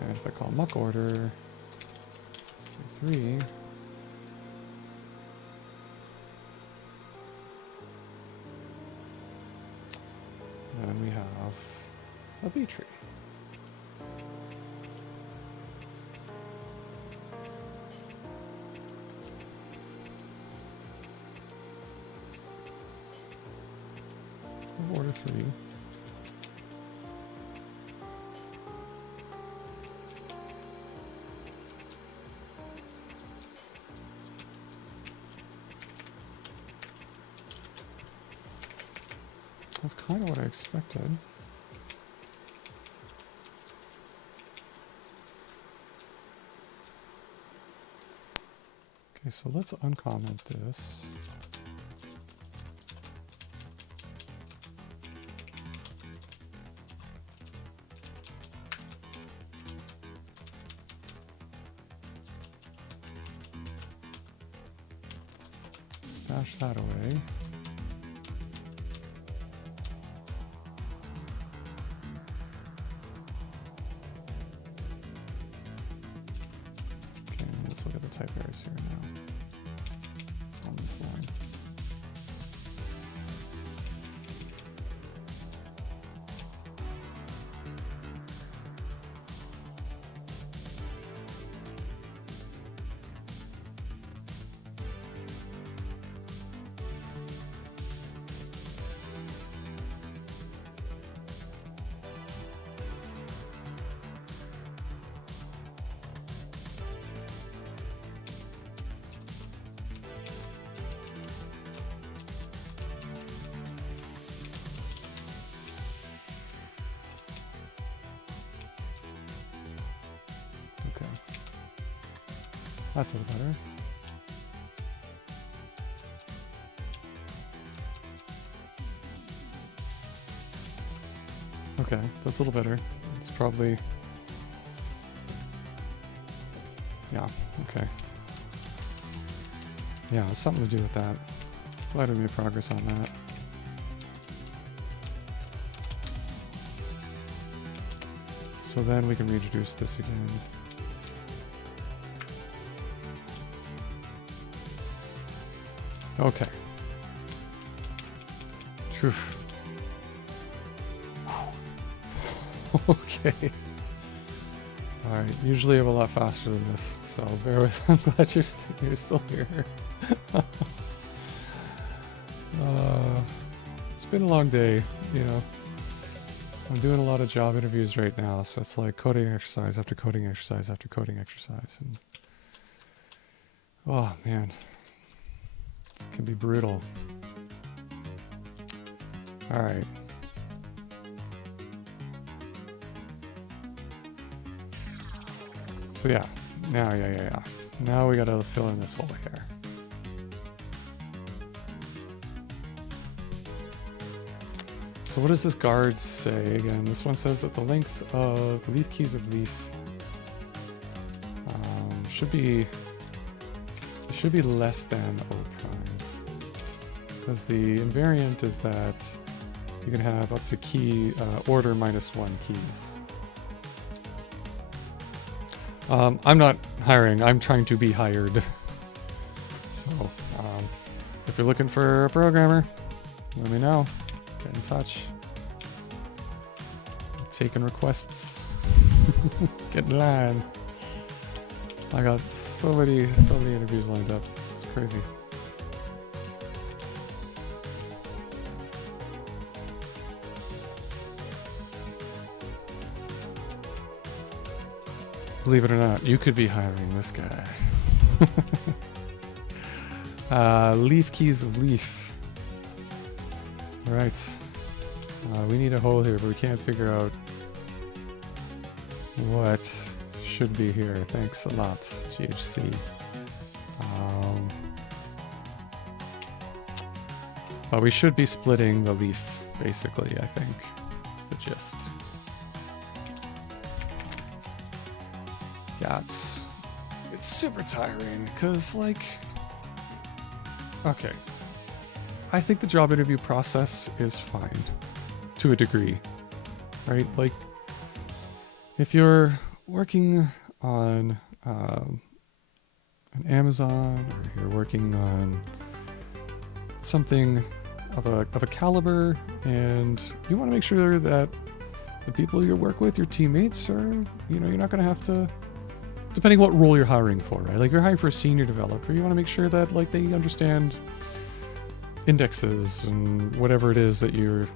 And if I call muck order, say 3, then we have a B tree. Order 3. That's kind of what I expected. Okay, so let's uncomment this. Stash that away. Okay, let's look at the type errors here now on this line. That's a little better. Okay, that's a little better. It's probably... Yeah, okay. Yeah, it's something to do with that. Glad we made progress on that. So then we can reintroduce this again. Okay. Phew. Okay. Alright, usually I'm a lot faster than this, so bear with. I'm glad you're still here. It's been a long day, you know. I'm doing a lot of job interviews right now, so it's like coding exercise after coding exercise after coding exercise. And oh, man. It can be brutal. Alright. So yeah, yeah. Now we gotta fill in this hole here. So what does this guard say again? This one says that the length of the leaf keys of leaf should be less than O prime, because the invariant is that you can have up to key order -1 keys. I'm not hiring, I'm trying to be hired. So, if you're looking for a programmer, let me know. Get in touch. Taking requests. Get in line. I got so many interviews lined up. It's crazy. believe it or not, you could be hiring this guy. Leaf keys of leaf. Right. We need a hole here, but we can't figure out what should be here. Thanks a lot, GHC. But we should be splitting the leaf, basically, I think. That's the gist. Yeah, it's super tiring, because, like... Okay. I think the job interview process is fine, to a degree, right? Like, if you're working on an Amazon, or you're working on something of a caliber, and you want to make sure that the people you work with, your teammates, are, you know, you're not going to have to, depending what role you're hiring for, right? Like, you're hiring for a senior developer, you want to make sure that, like, they understand indexes and whatever it is that you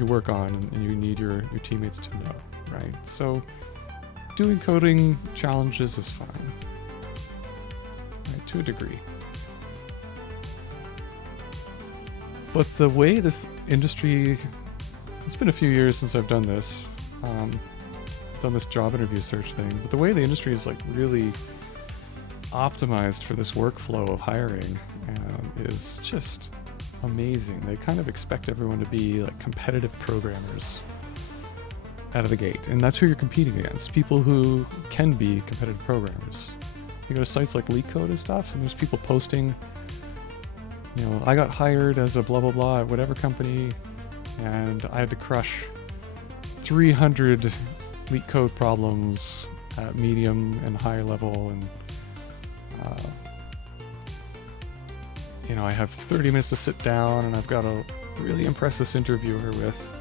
work on, and you need your teammates to know, right? So doing coding challenges is fine, right, to a degree. But the way this industry, it's been a few years since I've done this, done this job interview search thing, but the way the industry is like really optimized for this workflow of hiring is just amazing. They kind of expect everyone to be like competitive programmers out of the gate, and that's who you're competing against, people who can be competitive programmers. You go to sites like LeetCode and stuff, and there's people posting, you know, I got hired as a blah blah blah at whatever company, and I had to crush 300 LeetCode problems at medium and high level, and you know, I have 30 minutes to sit down, and I've got to really impress this interviewer with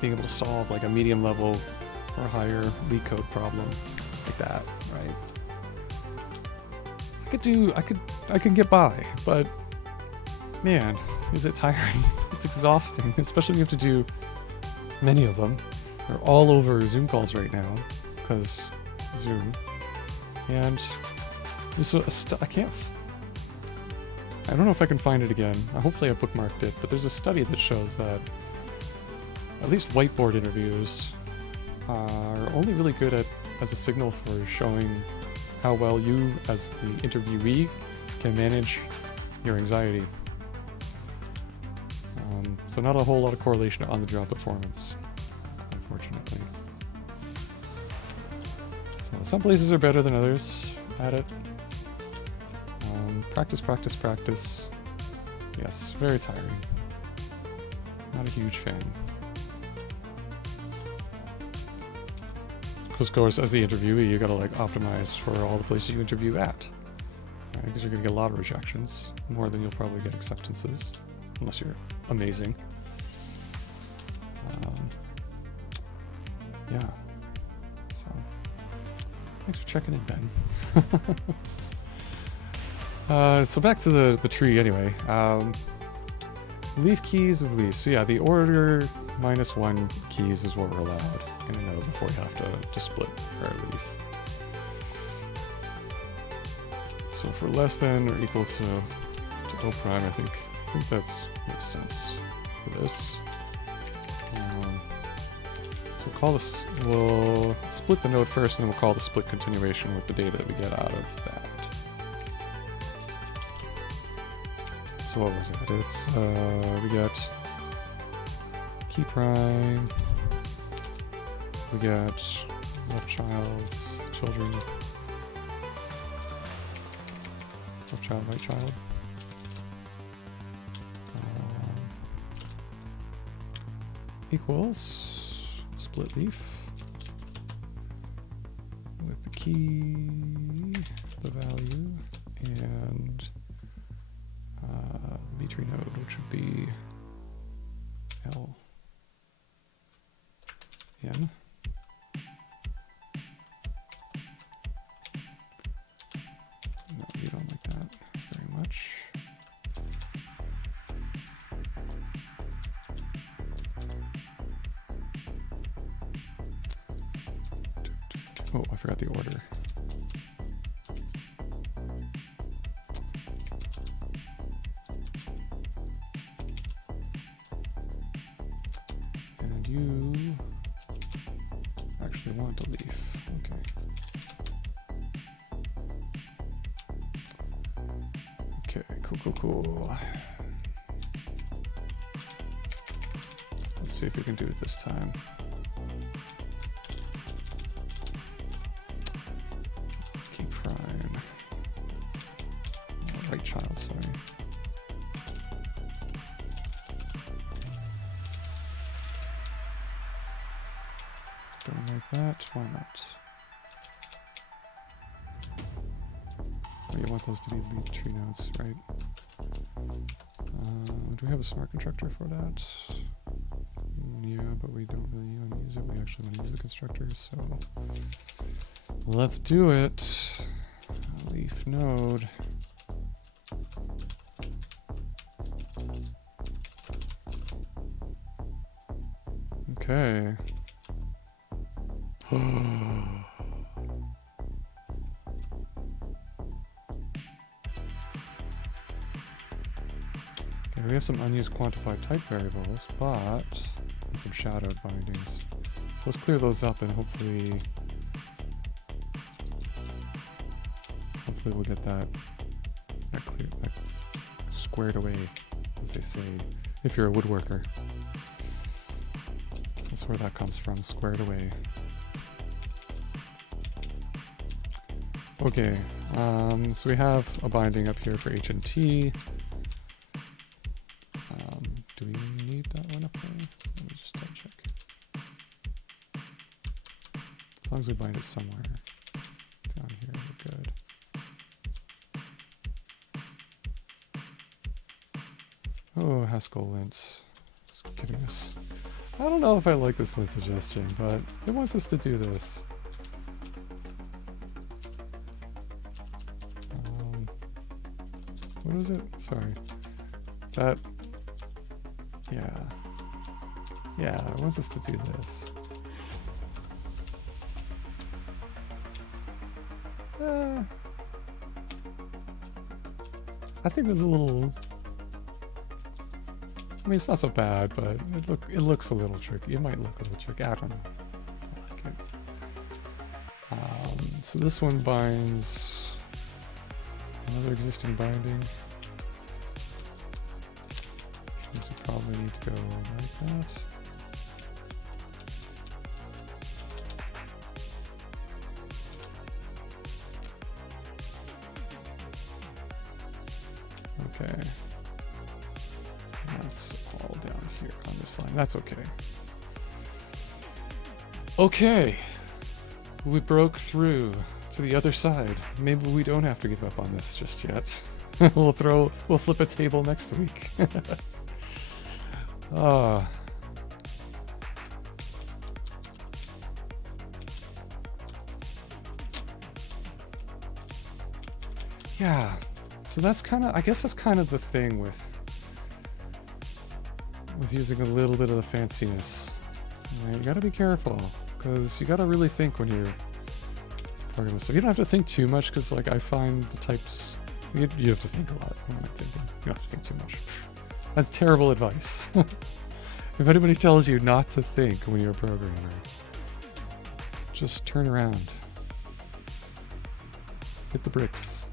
being able to solve like a medium level or higher LeetCode problem like that, right? I could get by, but man, is it tiring? It's exhausting, especially when you have to do many of them. They're all over Zoom calls right now, because Zoom. And there's I don't know if I can find it again. Hopefully I bookmarked it, but there's a study that shows that at least whiteboard interviews are only really good as a signal for showing how well you, as the interviewee, can manage your anxiety. So not a whole lot of correlation to on-the-job performance, unfortunately. So some places are better than others at it. Practice, practice, practice. Yes, very tiring. Not a huge fan. Because, of course, as the interviewee, you gotta like optimize for all the places you interview at, right? Because you're gonna get a lot of rejections, more than you'll probably get acceptances, unless you're amazing. Yeah. So, thanks for checking in, Ben. So back to the tree anyway. Leaf keys of leaves. So yeah, the order -1 keys is what we're allowed in a node before you have to split our leaf. So if we're less than or equal to O prime, I think that makes sense for this. So we'll split the node first, and then we'll call the split continuation with the data that we get out of that. So what was it? It's, we got key prime, we got left child, children, left child, right child. Equals split leaf with the key, the value, and the B-tree node, which would be L N. No, you don't like that very much. Oh, I forgot the order. And you actually want a leaf. Okay. Okay, cool. Let's see if we can do it this time. Keep trying. Oh, right child, sorry. Don't like that. Why not? Oh, you want those to be lead tree nodes, right? Do we have a smart constructor for that? Yeah, but we don't really want to use it. We actually want to use the constructors, so let's do it. Leaf node. Okay. Okay, we have some unused quantified type variables, but some shadowed bindings. So let's clear those up and hopefully we'll get that squared away, as they say, if you're a woodworker. That's where that comes from, squared away. Okay, so we have a binding up here for H and T. Do we need that one up there? Let me just double check. As long as we bind it somewhere down here, we're good. Oh, Haskell lint. It's giving us... I don't know if I like this lint suggestion, but it wants us to do this. What is it? Sorry. That... Yeah, it wants us to do this. I think there's a little... I mean, it's not so bad, but it looks a little tricky. It might look a little tricky. I don't know. I like it. So this one binds another existing binding. So probably need to go like that. Okay. That's all down here on this line. That's okay. Okay. We broke through to the other side. Maybe we don't have to give up on this just yet. We'll flip a table next week. Yeah. So that's kind of, I guess that's kind of the thing with using a little bit of the fanciness. You gotta be careful, because you gotta really think when you're programming stuff. You don't have to think too much, because like I find the types, you have to think a lot. What am I thinking? You don't have to think too much. That's terrible advice. If anybody tells you not to think when you're a programmer, just turn around. Hit the bricks.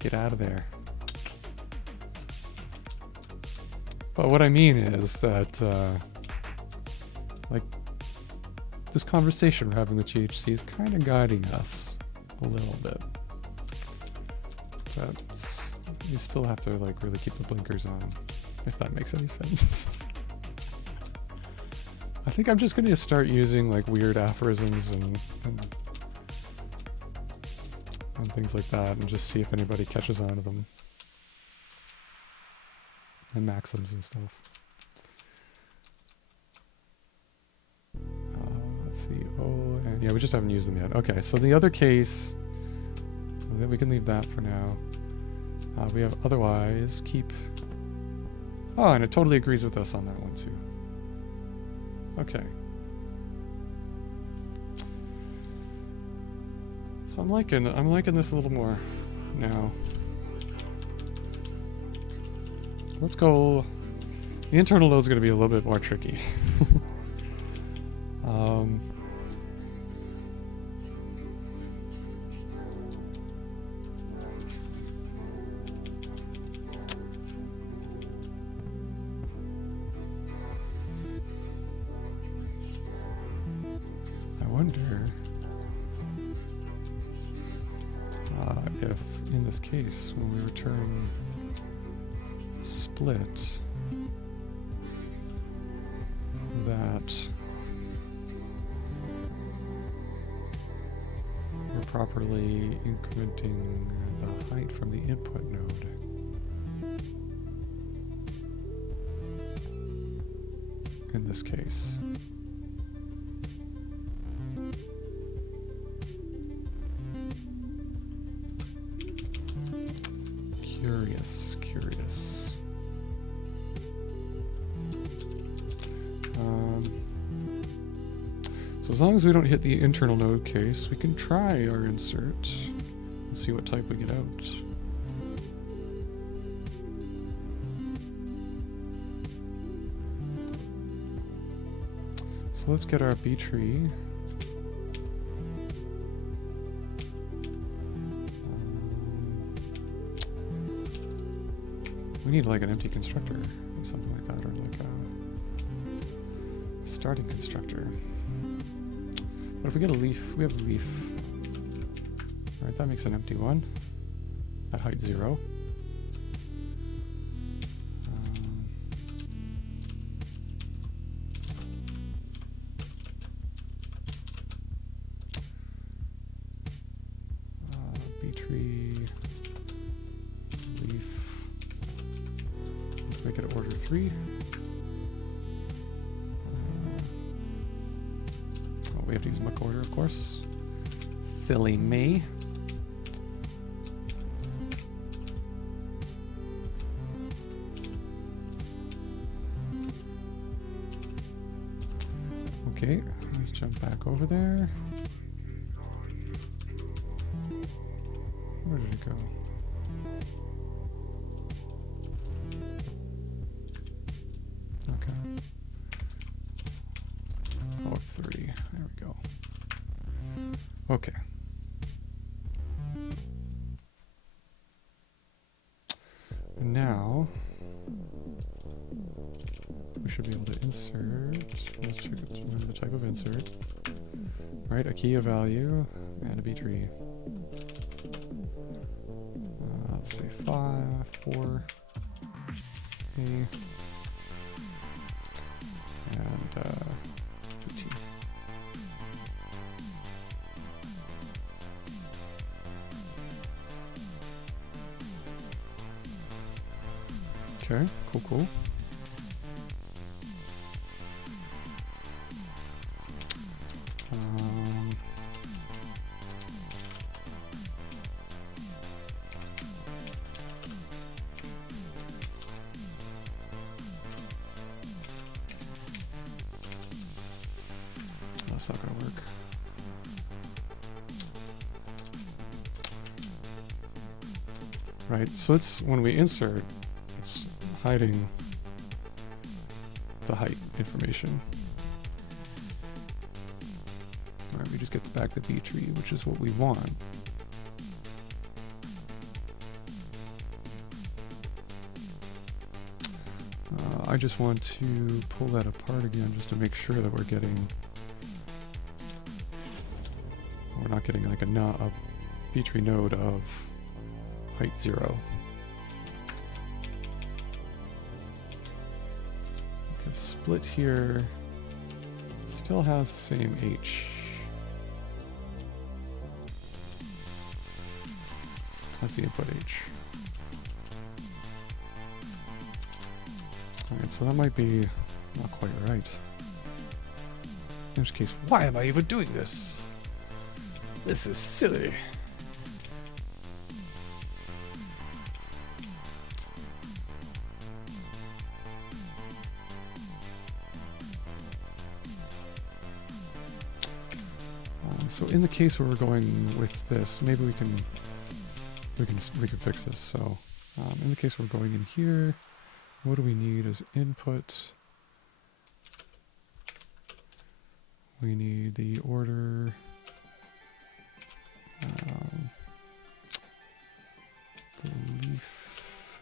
Get out of there. But what I mean is that, like, this conversation we're having with GHC is kind of guiding us a little bit. But you still have to, like, really keep the blinkers on, if that makes any sense. I think I'm just going to start using, like, weird aphorisms and things like that, and just see if anybody catches on to them. And maxims and stuff. Let's see. Oh, and yeah, we just haven't used them yet. Okay, so the other case, then we can leave that for now. We have otherwise keep. Oh, and it totally agrees with us on that one too. Okay. So I'm liking this a little more now. Let's go. The internal node is going to be a little bit more tricky. I wonder if, in this case, when we return split, that we're properly incrementing the height from the input node. In this case. Curious. So as long as we don't hit the internal node case, we can try our insert and see what type we get out. So let's get our B tree. We need like an empty constructor or something like that, or like a starting constructor. But if we get a leaf, we have a leaf. Alright, that makes an empty one at height 0. B tree, leaf. Let's make it order 3. We have to use muck order, of course. Silly me. Okay, let's jump back over there. Where did it go? Okay. Oh, 3. There we go. Okay. Now we should be able to insert. Let's check remember the type of insert. Right, a key, a value, and a B tree. Let's say 5, 4, A, and T. Okay, cool. That's not gonna work. Right, so it's when we insert, it's hiding the height information. Alright, we just get back the B tree, which is what we want. I just want to pull that apart again just to make sure that we're not getting like a B tree node of height 0. Because split here still has the same H. That's the input H. Alright, so that might be not quite right. In which case, why am I even doing this? This is silly. So in the case where we're going with this, maybe we can fix this. So in the case where we're going in here, what do we need as input? We need the order. The leaf.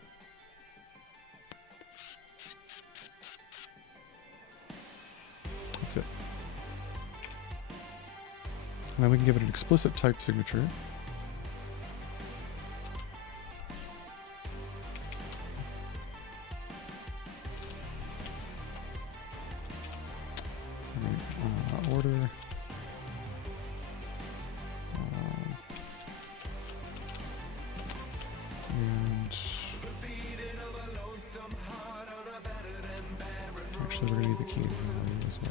That's it. And then we can give it an explicit type signature. Order. And actually, we're going to need the key value as well.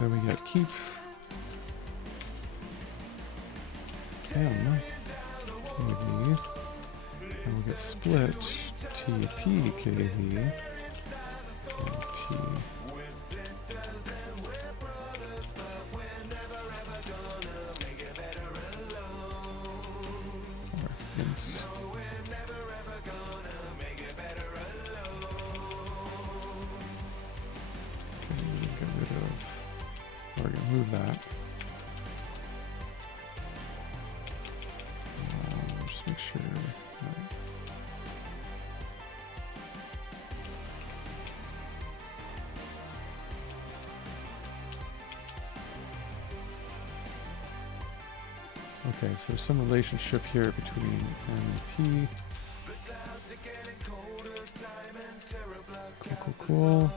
Then we get keep. M. KV. And we'll get split TP KV. And T. Or hints. We're going to move that. Just make sure. Okay, so there's some relationship here between M and P. Cool.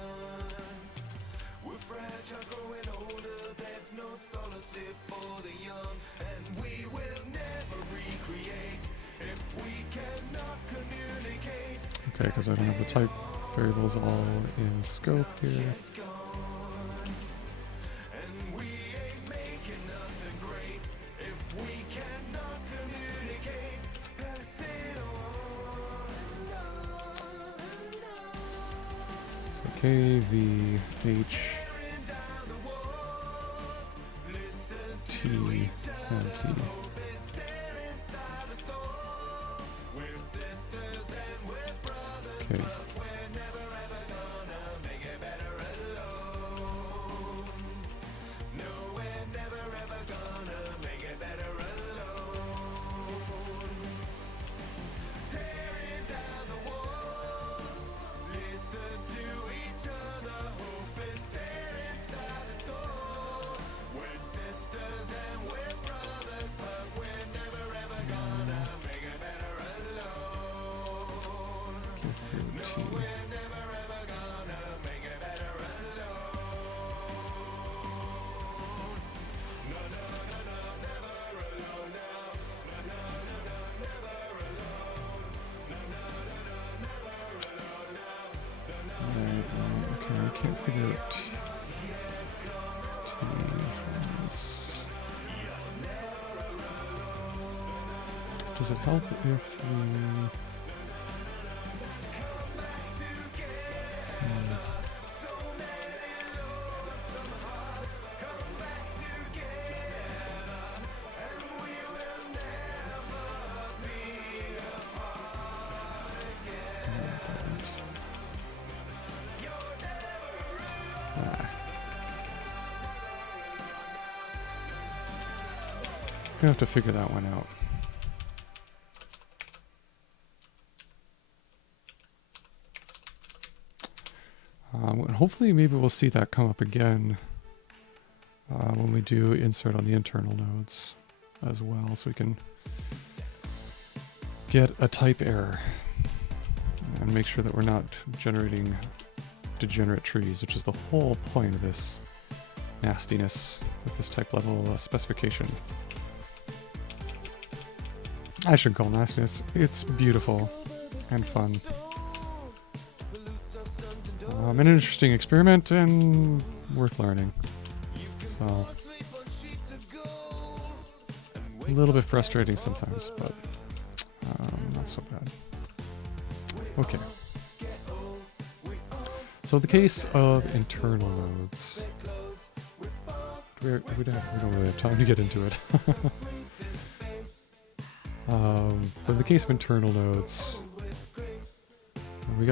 Okay, because I don't have the type variables all in scope here. So K, V, H, T, and P. Okay. I can't figure out T from this. Does it help if we... I'm gonna have to figure that one out. And hopefully maybe we'll see that come up again when we do insert on the internal nodes as well, so we can get a type error and make sure that we're not generating degenerate trees, which is the whole point of this nastiness with this type level specification. I shouldn't call nastiness. It's beautiful. and fun. An interesting experiment and worth learning. So, a little bit frustrating sometimes, but not so bad. Okay. So the case of internal nodes. We don't really have time to get into it. But in the case of internal nodes, we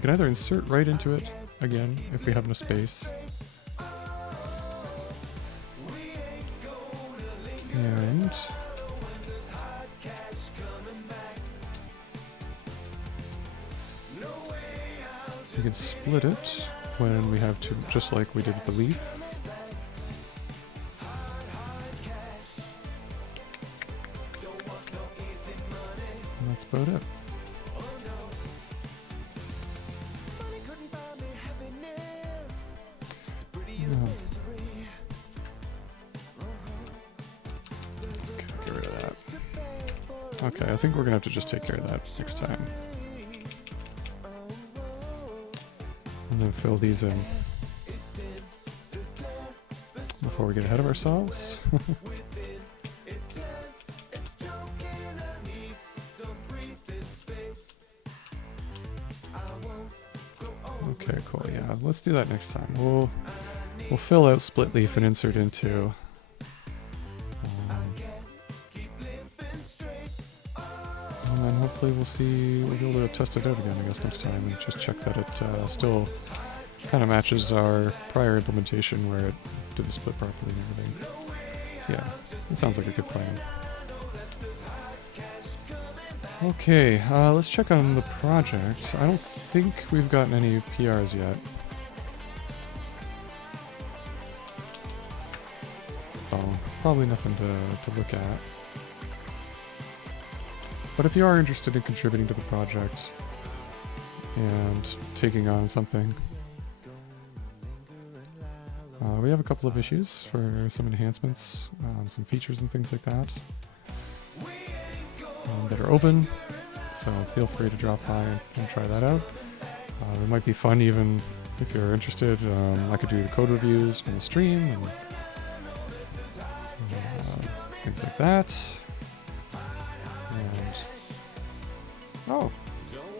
can either insert right into it again if we have enough space, and we can split it when we have to, just like we did with the leaf. And that's about it. Get rid of that. Okay, I think we're gonna have to just take care of that next time. And then fill these in before we get ahead of ourselves. Okay, cool. Yeah, let's do that next time. We'll fill out split leaf and insert into. And then hopefully we'll be able to test it out again, I guess, next time, and just check that it still kind of matches our prior implementation where it did the split properly and everything. Yeah, it sounds like a good plan. Okay, let's check on the project. I don't think we've gotten any PRs yet. So, probably nothing to look at. But if you are interested in contributing to the project and taking on something, we have a couple of issues for some enhancements, some features and things like that, that are open, so feel free to drop by and try that out. It might be fun even if you're interested. I could do the code reviews on the stream and things like that. And, oh,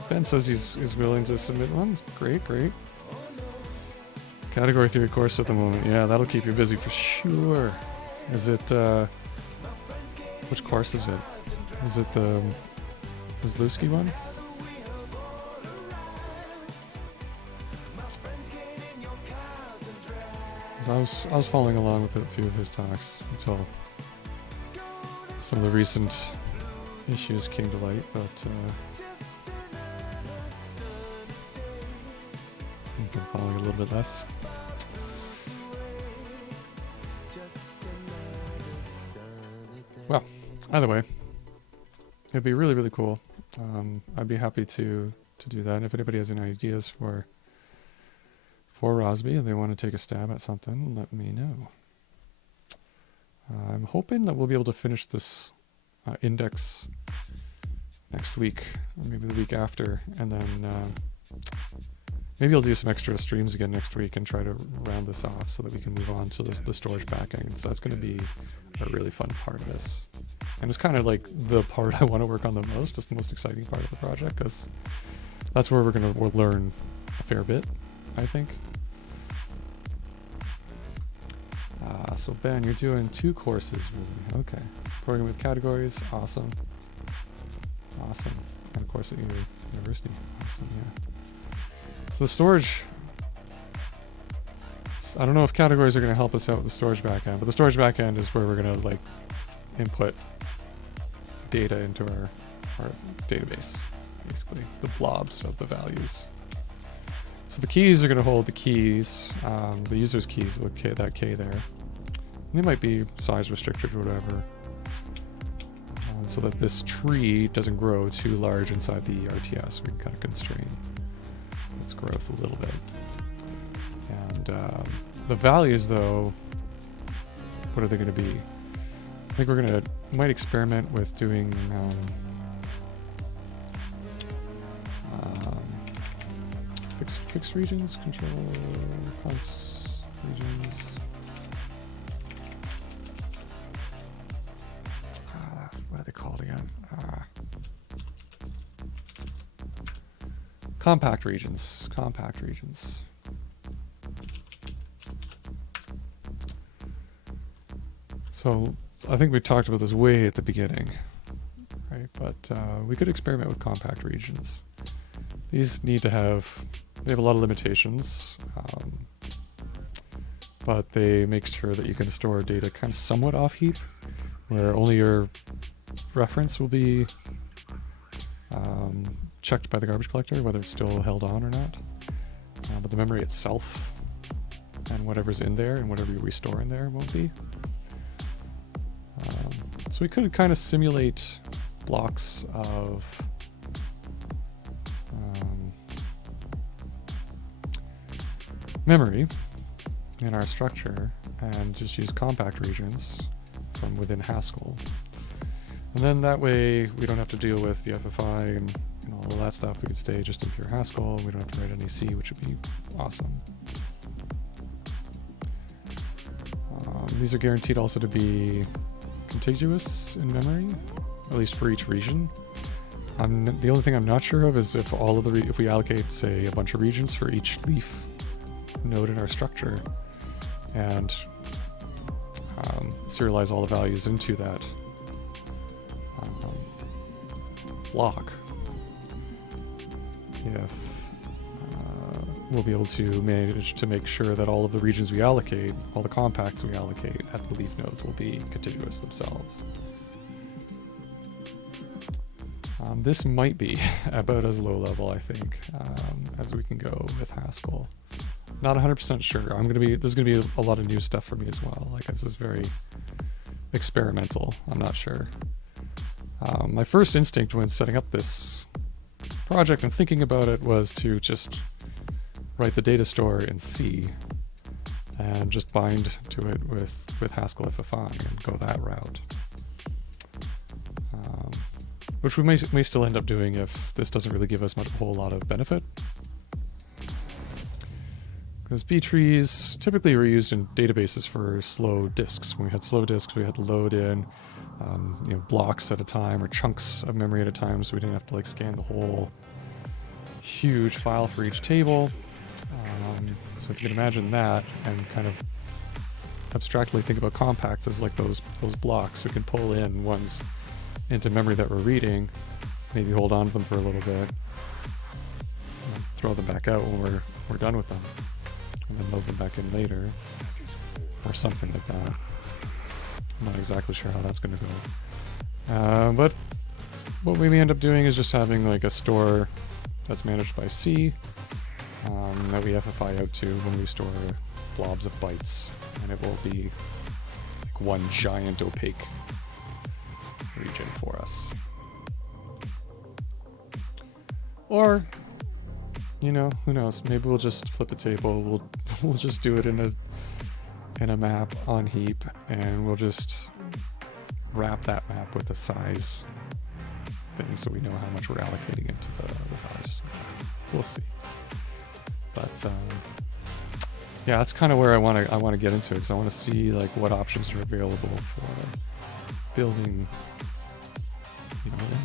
Ben says he's willing to submit one. Great, great. Category 3 course at the moment. Yeah, that'll keep you busy for sure. Is it, which course is it? Is it the Zlewski one? I was following along with a few of his talks until some of the recent issues came to light, but I've been following a little bit less. Well, either way, it'd be really, really cool. I'd be happy to do that. And if anybody has any ideas for Rosby and they want to take a stab at something, let me know. I'm hoping that we'll be able to finish this index next week, or maybe the week after, and then maybe I'll do some extra streams again next week and try to round this off so that we can move on to the storage backend. So that's going to be a really fun part of this. And it's kind of like the part I want to work on the most. It's the most exciting part of the project because that's where we'll learn a fair bit, I think. So Ben, you're doing 2 courses, really. Okay. Programming with categories, awesome. Awesome. And of course at your university. Awesome, yeah. So the storage, I don't know if categories are going to help us out with the storage backend, but the storage backend is where we're going to like input data into our database, basically, the blobs of the values. So the keys are going to hold the keys, the user's keys, that K there. And they might be size restricted or whatever, so that this tree doesn't grow too large inside the RTS. We can kind of constrain its growth a little bit. And the values, though, what are they going to be? think we're might experiment with doing fixed regions, control cons regions. What are they called again? Compact regions. Compact regions. So I think we talked about this way at the beginning, right? But we could experiment with compact regions. These need to have, they have a lot of limitations, but they make sure that you can store data kind of somewhat off heap, where only your reference will be checked by the garbage collector, whether it's still held on or not. But the memory itself and whatever's in there and whatever you restore in there won't be. So we could kind of simulate blocks of memory in our structure and just use compact regions from within Haskell. And then that way we don't have to deal with the FFI and all that stuff. We could stay just in pure Haskell. We don't have to write any C, which would be awesome. These are guaranteed also to be contiguous in memory, at least for each region. The only thing I'm not sure of is if all of the if we allocate, say, a bunch of regions for each leaf node in our structure and serialize all the values into that block, if we'll be able to manage to make sure that all of the regions we allocate, all the compacts we allocate at the leaf nodes will be contiguous themselves. This might be about as low level, I think, as we can go with Haskell. Not 100% sure. There's gonna be a lot of new stuff for me as well. Like, this is very experimental. I'm not sure. My first instinct when setting up this project and thinking about it was to just write the data store in C and just bind to it with Haskell FFI and go that route. Which we may still end up doing if this doesn't really give us a whole lot of benefit. Because B trees typically were used in databases for slow disks. When we had slow disks, we had to load in blocks at a time or chunks of memory at a time, so we didn't have to scan the whole huge file for each table. So if you can imagine that and kind of abstractly think about compacts as like those blocks, we can pull in ones into memory that we're reading, maybe hold on to them for a little bit, and throw them back out when we're done with them, and then load them back in later, or something like that. I'm not exactly sure how that's going to go. But what we may end up doing is just having like a store that's managed by C that we FFI out to when we store blobs of bytes, and it will be like one giant opaque region for us. Or, who knows? Maybe we'll just flip a table. We'll just do it in a map on heap, and we'll just wrap that map with a size thing so we know how much we're allocating into the values. We'll see. But yeah, that's kind of where I want to get into it, because I want to see like what options are available for building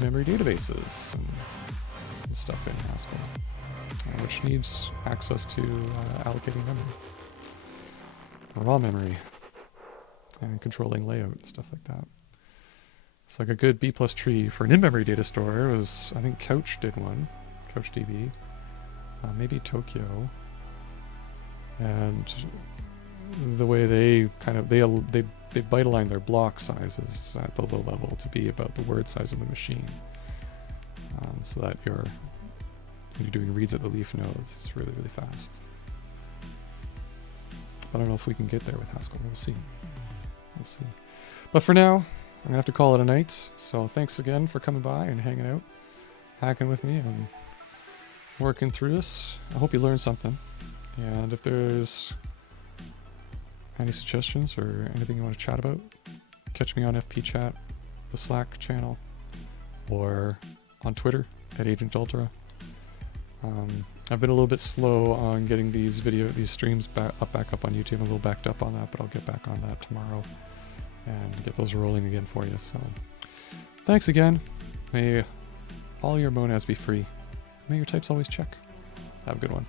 memory databases and stuff in Haskell, which needs access to allocating memory, raw memory, and controlling layout and stuff like that. It's like a good B+ tree for an in-memory data store was, I think Couch did one, CouchDB, maybe Tokyo, and the way they kind of they byte align their block sizes at the low level to be about the word size of the machine, so that when you're doing reads at the leaf nodes, it's really, really fast. I don't know if we can get there with Haskell. We'll see. But for now, I'm gonna have to call it a night. So thanks again for coming by and hanging out, hacking with me, and working through this. I hope you learned something. And if there's any suggestions or anything you want to chat about, catch me on FP Chat, the Slack channel, or on Twitter at Agent Ultra. I've been a little bit slow on getting these streams back up on YouTube. I'm a little backed up on that, but I'll get back on that tomorrow and get those rolling again for you. So thanks again. May all your monads be free. May your types always check. Have a good one.